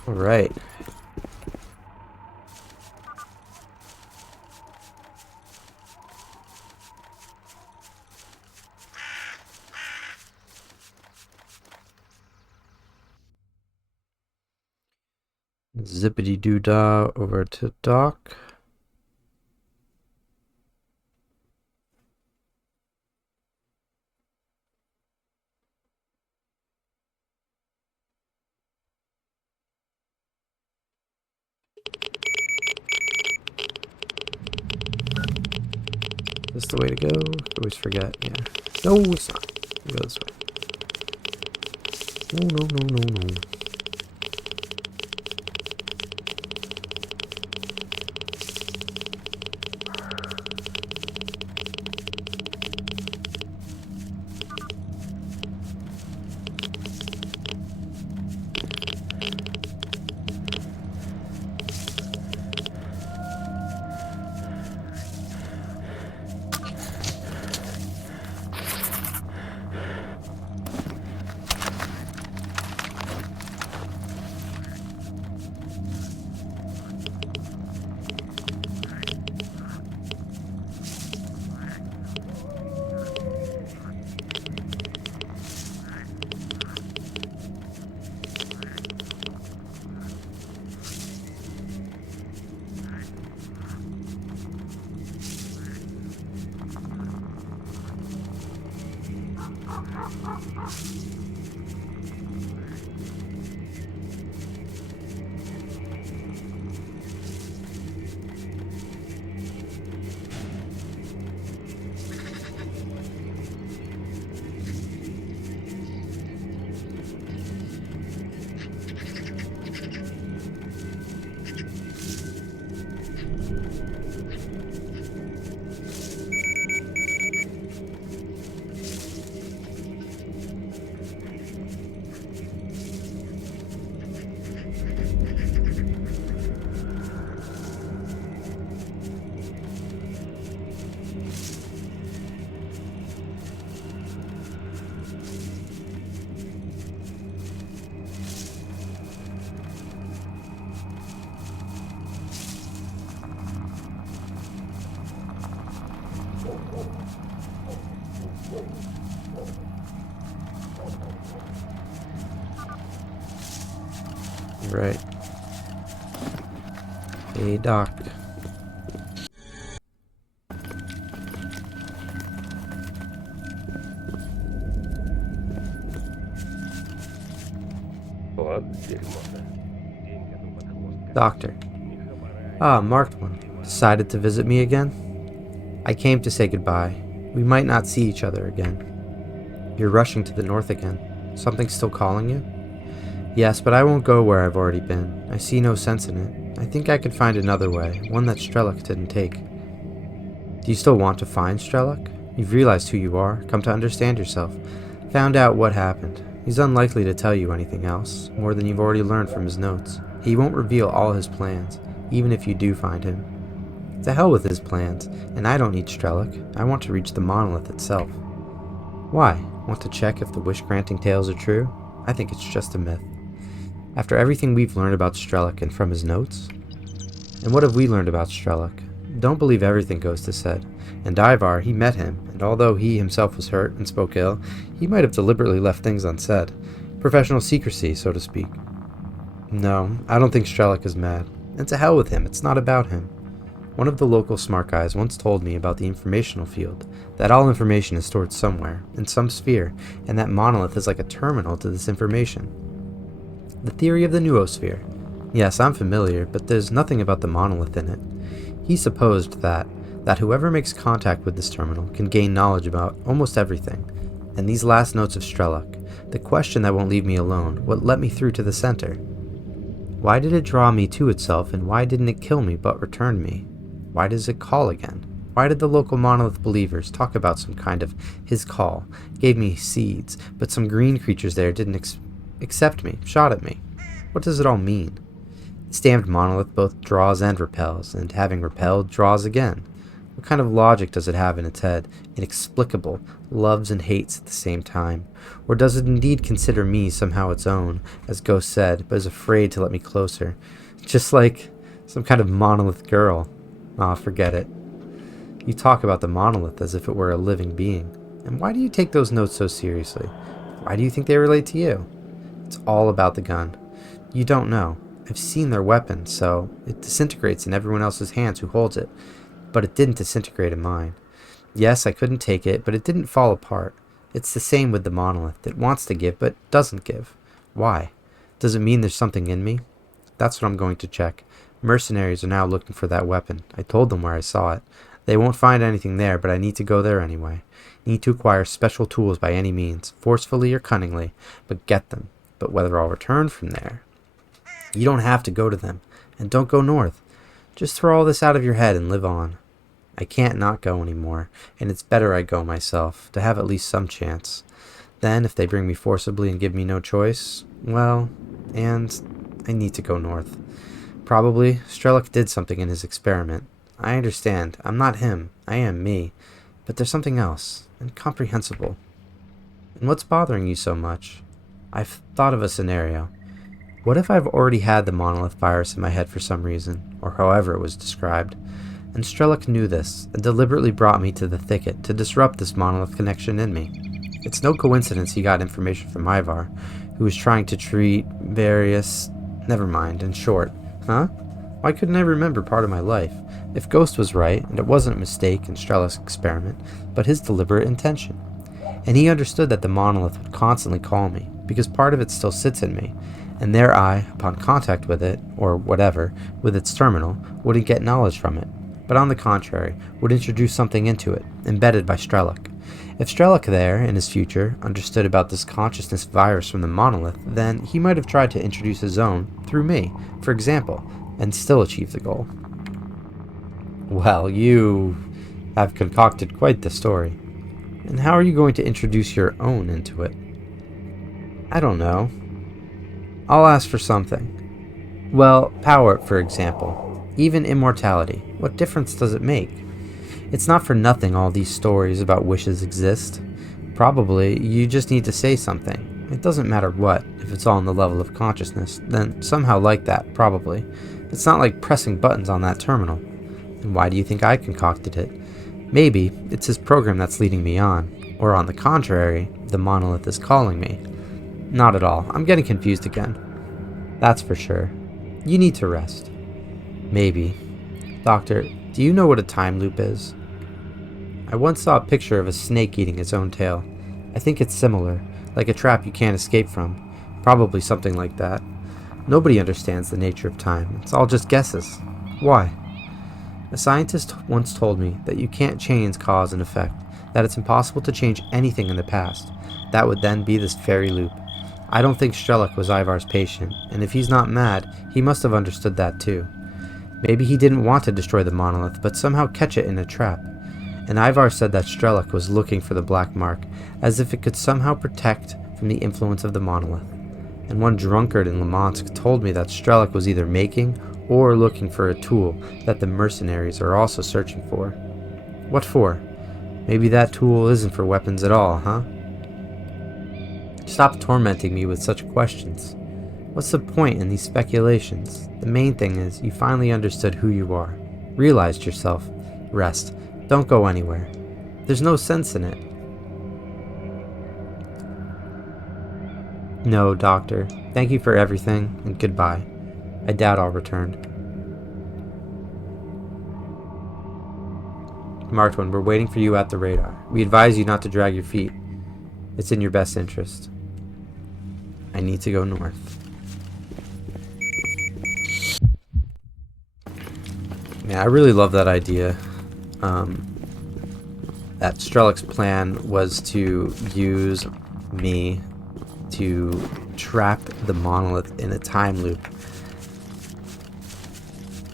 Alright. Zippity doo dah over to dock. Is this the way to go? I always forget. Yeah. No, it's not. Go this way. No, no, no, no, no. Right. Hey, Doc. Вот дерьмо-то. День готов под хвост. Doctor. Ни хабара. Ah, marked one. Decided to visit me again? I came to say goodbye. We might not see each other again. You're rushing to the north again. Something still calling you? Yes, but I won't go where I've already been. I see no sense in it. I think I could find another way, one that S.T.A.L.K.E.R didn't take. Do you still want to find S.T.A.L.K.E.R? You've realized who you are, come to understand yourself, found out what happened. He's unlikely to tell you anything else, more than you've already learned from his notes. He won't reveal all his plans, even if you do find him. To hell with his plans, and I don't need S.T.A.L.K.E.R. I want to reach the monolith itself. Why? Want to check if the wish-granting tales are true? I think it's just a myth. After everything we've learned about S.T.A.L.K.E.R and from his notes? And what have we learned about S.T.A.L.K.E.R? Don't believe everything Ghost has said. And Ivar, he met him, and although he himself was hurt and spoke ill, he might have deliberately left things unsaid. Professional secrecy, so to speak. No, I don't think S.T.A.L.K.E.R is mad. And to hell with him, it's not about him. One of the local smart guys once told me about the informational field, that all information is stored somewhere, in some sphere, and that monolith is like a terminal to this information. The theory of the noosphere. Yes, I'm familiar, but there's nothing about the monolith in it. He supposed that whoever makes contact with this terminal can gain knowledge about almost everything. And these last notes of S.T.A.L.K.E.R, the question that won't leave me alone, what let me through to the center. Why did it draw me to itself, and why didn't it kill me but return me? Why does it call again? Why did the local monolith believers talk about some kind of his call, gave me seeds, but some green creatures there didn't accept me, shot at me? What does it all mean? This damned monolith both draws and repels, and having repelled, draws again. What kind of logic does it have in its head? Inexplicable, loves and hates at the same time. Or does it indeed consider me somehow its own, as Ghost said, but is afraid to let me closer? Just like some kind of monolith girl. Aw, forget it. You talk about the monolith as if it were a living being. And why do you take those notes so seriously? Why do you think they relate to you? It's all about the gun. You don't know. I've seen their weapon, so it disintegrates in everyone else's hands who holds it. But it didn't disintegrate in mine. Yes, I couldn't take it, but it didn't fall apart. It's the same with the monolith. It wants to give, but doesn't give. Why? Does it mean there's something in me? That's what I'm going to check. Mercenaries are now looking for that weapon. I told them where I saw it. They won't find anything there, but I need to go there anyway. Need to acquire special tools by any means, forcefully or cunningly, but get them. But whether I'll return from there... You don't have to go to them, and don't go north. Just throw all this out of your head and live on. I can't not go anymore, and it's better I go myself, to have at least some chance. Then, if they bring me forcibly and give me no choice, well, and I need to go north. Probably, S.T.A.L.K.E.R did something in his experiment. I understand. I'm not him. I am me. But there's something else, incomprehensible. And what's bothering you so much? I've thought of a scenario. What if I've already had the monolith virus in my head for some reason, or however it was described, and S.T.A.L.K.E.R knew this, and deliberately brought me to the thicket to disrupt this monolith connection in me? It's no coincidence he got information from Ivar, who was trying to treat various... Never mind, in short. Huh? Why couldn't I remember part of my life? If Ghost was right, and it wasn't a mistake in S.T.A.L.K.E.R's experiment, but his deliberate intention. And he understood that the monolith would constantly call me, because part of it still sits in me, and there I, upon contact with it, or whatever, with its terminal, wouldn't get knowledge from it, but on the contrary, would introduce something into it, embedded by S.T.A.L.K.E.R. If S.T.A.L.K.E.R there, in his future, understood about this consciousness virus from the monolith, then he might have tried to introduce his own, through me, for example, and still achieve the goal. Well, you have concocted quite the story. And how are you going to introduce your own into it? I don't know. I'll ask for something. Well, power, for example. Even immortality. What difference does it make? It's not for nothing all these stories about wishes exist. Probably, you just need to say something. It doesn't matter what, if it's all on the level of consciousness, then somehow like that, probably. It's not like pressing buttons on that terminal. And why do you think I concocted it? Maybe it's his program that's leading me on, or on the contrary, the monolith is calling me. Not at all. I'm getting confused again. That's for sure. You need to rest. Maybe. Doctor, do you know what a time loop is? I once saw a picture of a snake eating its own tail. I think it's similar, like a trap you can't escape from. Probably something like that. Nobody understands the nature of time. It's all just guesses. Why? A scientist once told me that you can't change cause and effect, that it's impossible to change anything in the past. That would then be this fairy loop. I don't think S.T.A.L.K.E.R was Ivar's patient, and if he's not mad, he must have understood that too. Maybe he didn't want to destroy the monolith, but somehow catch it in a trap. And Ivar said that S.T.A.L.K.E.R was looking for the black mark, as if it could somehow protect from the influence of the monolith. And one drunkard in Lemansk told me that S.T.A.L.K.E.R was either making or looking for a tool that the mercenaries are also searching for. What for? Maybe that tool isn't for weapons at all, huh? Stop tormenting me with such questions. What's the point in these speculations? The main thing is, you finally understood who you are. Realized yourself. Rest. Don't go anywhere. There's no sense in it. No, Doctor. Thank you for everything, and goodbye. I doubt I'll return. Marked one, we're waiting for you at the radar. We advise you not to drag your feet. It's in your best interest. I need to go north. Man, I really love that idea. That S.T.A.L.K.E.R's plan was to use me to trap the monolith in a time loop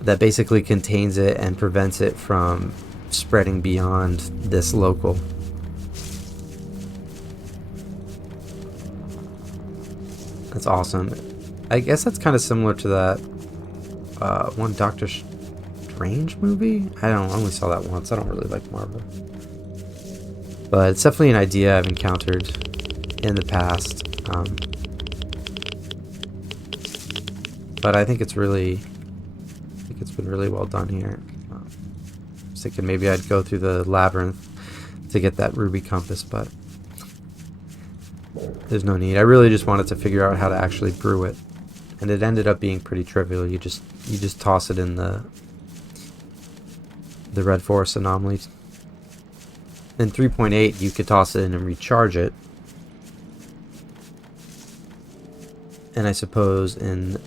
that basically contains it and prevents it from spreading beyond this local. That's awesome. I guess that's kind of similar to that one Dr. Strange movie? I only saw that once. I don't really like Marvel. But it's definitely an idea I've encountered in the past. But I think it's been really well done here. I was thinking maybe I'd go through the labyrinth to get that ruby compass, but there's no need. I really just wanted to figure out how to actually brew it, and it ended up being pretty trivial. You just toss it in the red forest anomaly. In 3.8, you could toss it in and recharge it. And I suppose in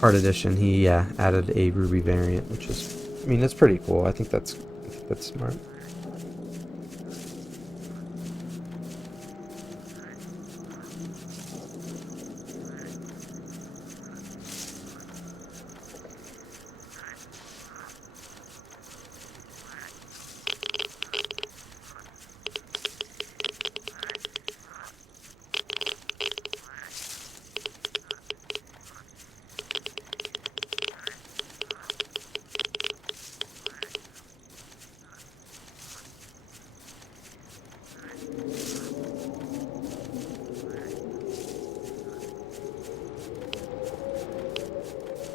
Hard Edition, he added a ruby variant, which is, I mean, that's pretty cool. I think that's smart.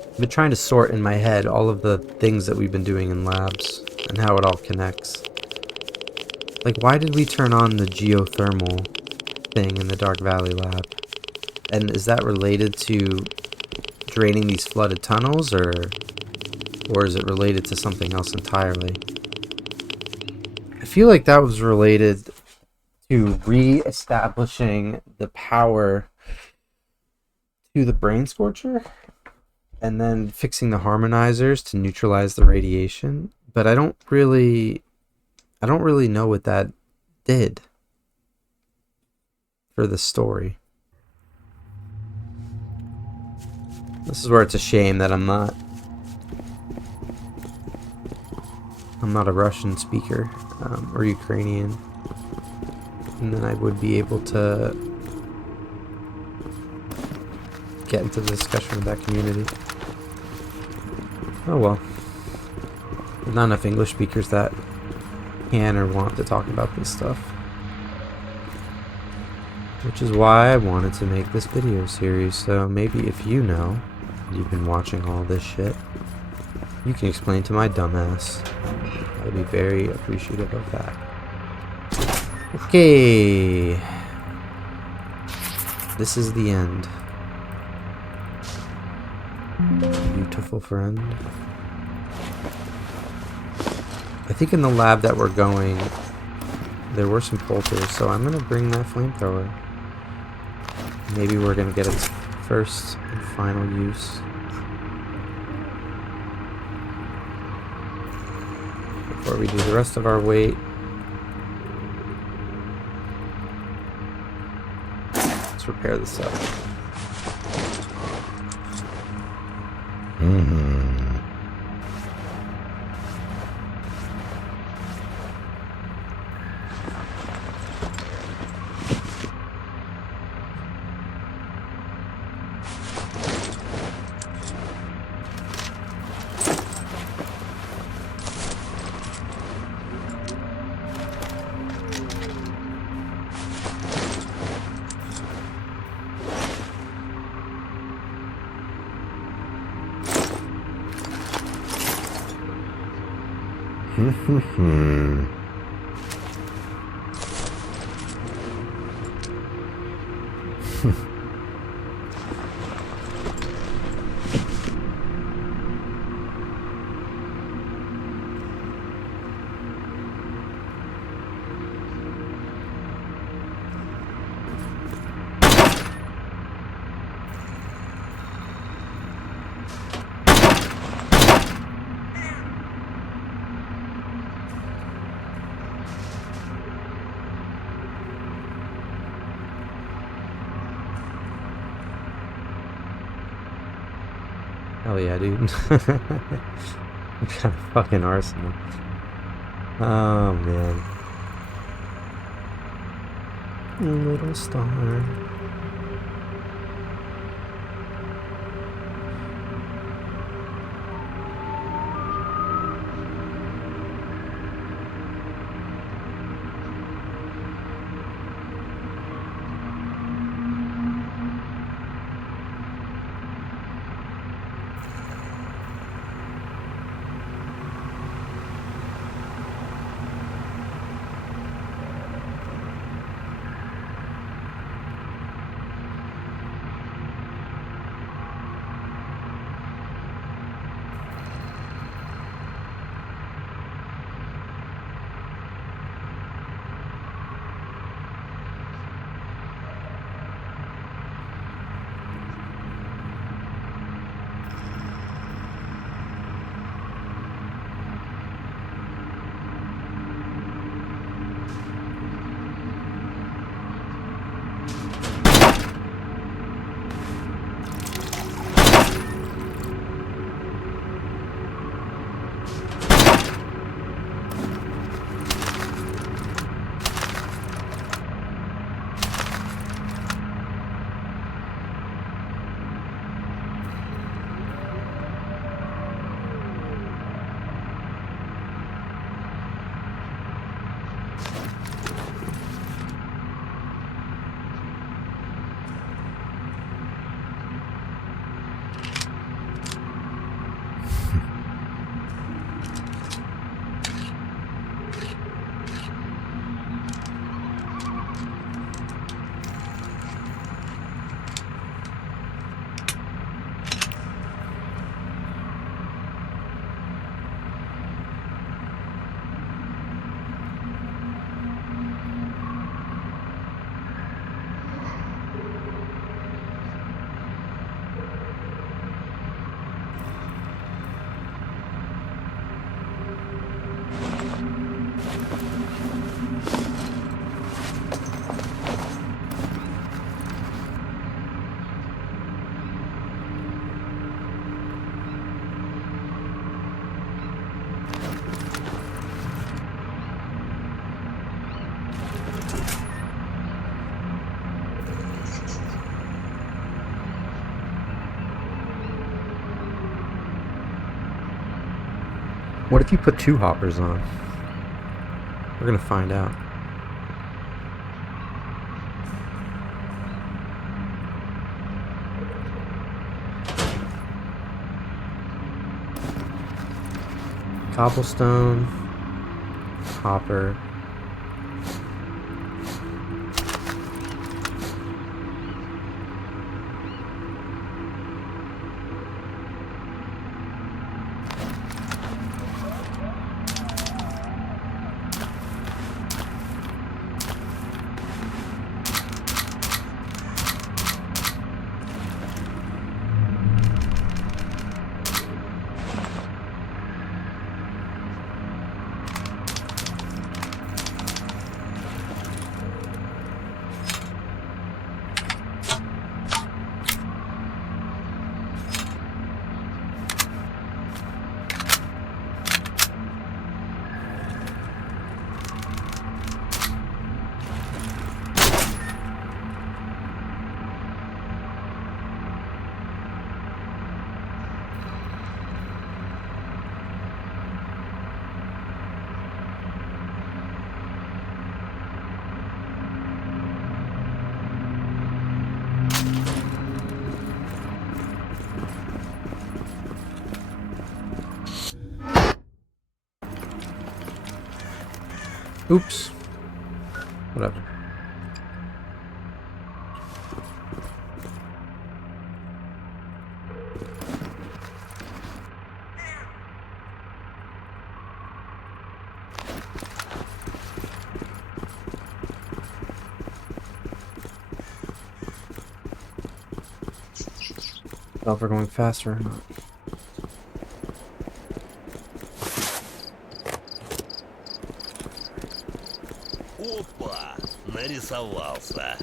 I've been trying to sort in my head all of the things that we've been doing in labs and how it all connects. Like, why did we turn on the geothermal thing in the Dark Valley lab? And is that related to draining these flooded tunnels, or is it related to something else entirely? I feel like that was related to re-establishing the power to the brain scorcher, and then fixing the harmonizers to neutralize the radiation. But I don't really know what that did for the story. This is where it's a shame that I'm not a Russian speaker or Ukrainian, and then I would be able to get into the discussion with that community. Oh well. There's not enough English speakers that can or want to talk about this stuff. Which is why I wanted to make this video series, so maybe if you know, you've been watching all this shit, you can explain to my dumbass. I'd be very appreciative of that. Okay. This is the end. Beautiful friend. I think in the lab that we're going, there were some bolters, so I'm gonna bring that flamethrower. Maybe we're gonna get its first and final use. Before we do the rest of our wait. Let's repair this up. Hell yeah, dude. What kind of fucking arsenal? Oh, man. Little star. What if you put 2 hoppers on? We're gonna find out. Cobblestone, hopper. Oops. Whatever. I don't know if we're going faster or not. Опа! Нарисовался.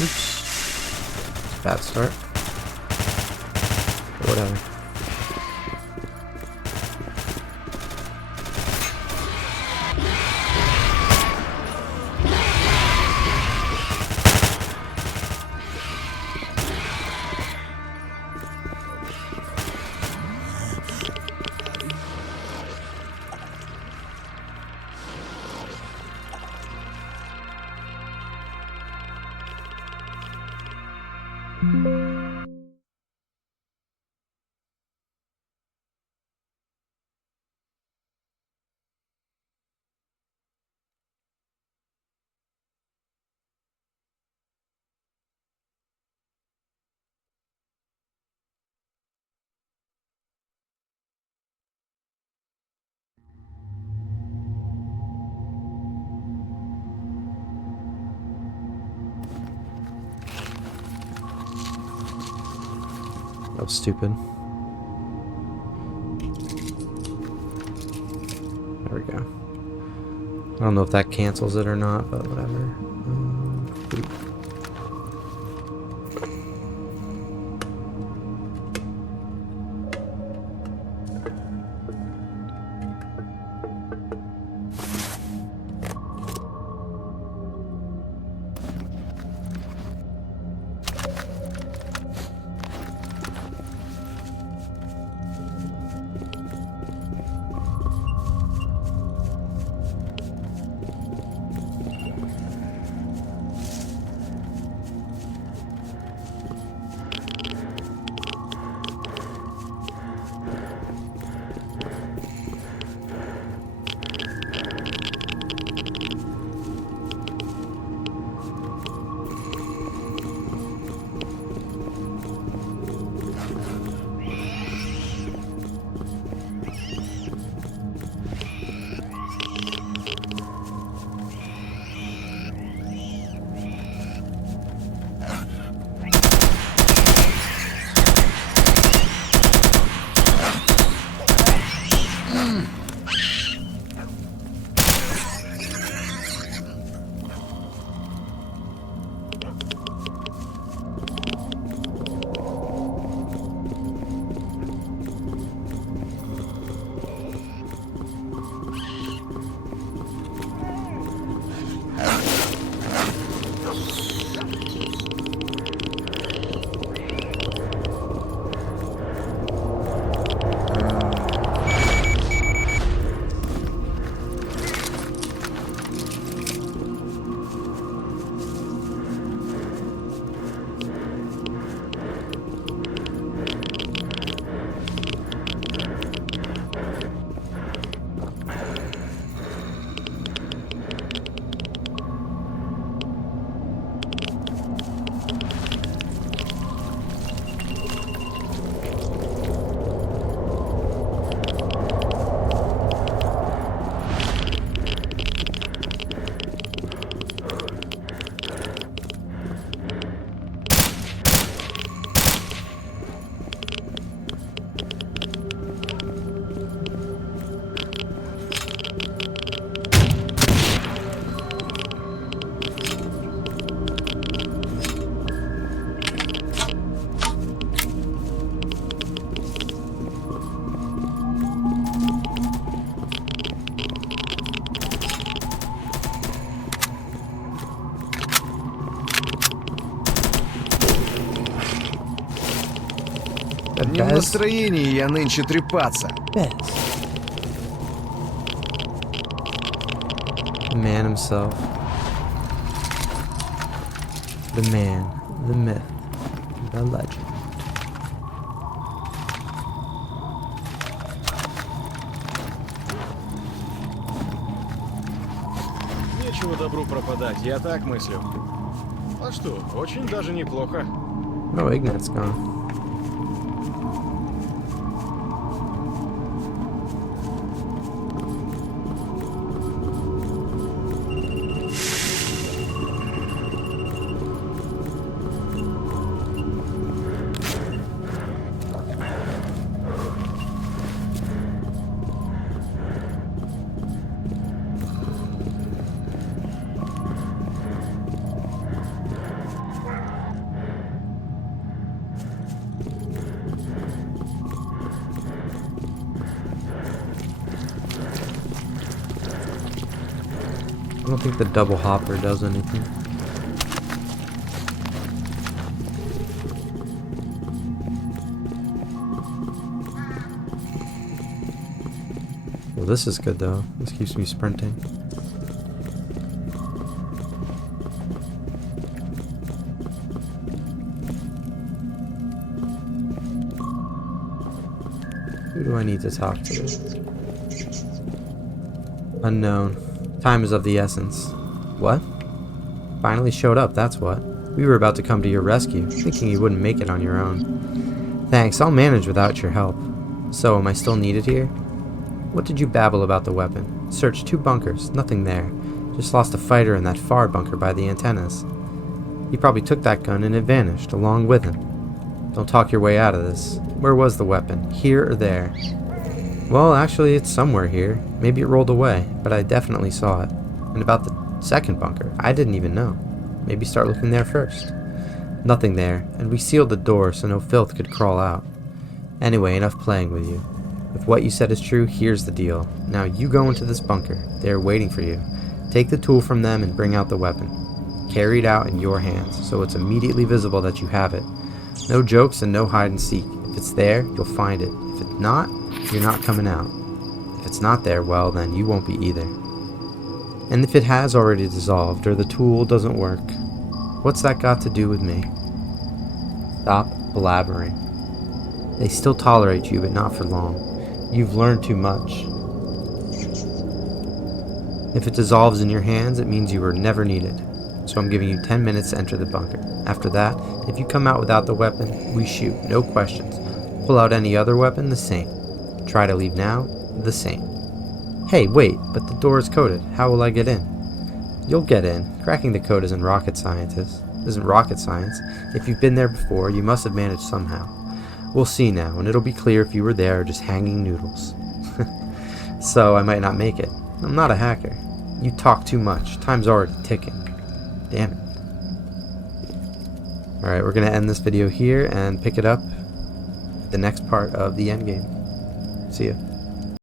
Oops. Bad start. But whatever. That was stupid. There we go. I don't know if that cancels it or not, but whatever. Boop. настроении я нынче трепаться. Bez. The man himself. The man, the myth, the legend. Нечего добру пропадать, я так мыслю. А что, очень даже неплохо. Oh, Ignat's gone. I don't think the double hopper does anything. Well, this is good though. This keeps me sprinting. Who do I need to talk to? Unknown. Time is of the essence. What? Finally showed up, that's what. We were about to come to your rescue, thinking you wouldn't make it on your own. Thanks, I'll manage without your help. So, am I still needed here? What did you babble about the weapon? Searched 2 bunkers, nothing there. Just lost a fighter in that far bunker by the antennas. He probably took that gun and it vanished, along with him. Don't talk your way out of this. Where was the weapon? Here or there? Well, actually, it's somewhere here. Maybe it rolled away, but I definitely saw it. And about the second bunker, I didn't even know. Maybe start looking there first. Nothing there, and we sealed the door so no filth could crawl out. Anyway, enough playing with you. If what you said is true, here's the deal. Now you go into this bunker. They are waiting for you. Take the tool from them and bring out the weapon. Carry it out in your hands, so it's immediately visible that you have it. No jokes and no hide and seek. If it's there, you'll find it. If it's not, you're not coming out. If it's not there, well, then you won't be either. And if it has already dissolved, or the tool doesn't work, what's that got to do with me? Stop blabbering. They still tolerate you, but not for long. You've learned too much. If it dissolves in your hands, it means you were never needed. So I'm giving you 10 minutes to enter the bunker. After that, if you come out without the weapon, we shoot, no questions. Pull out any other weapon, the same. Try to leave now, the same. Hey, wait, but the door is coded. How will I get in? You'll get in. Cracking the code isn't rocket science. If you've been there before, you must have managed somehow. We'll see now, and it'll be clear if you were there or just hanging noodles. So I might not make it. I'm not a hacker. You talk too much. Time's already ticking. Damn it. Alright, we're going to end this video here and pick it up the next part of the endgame. See ya.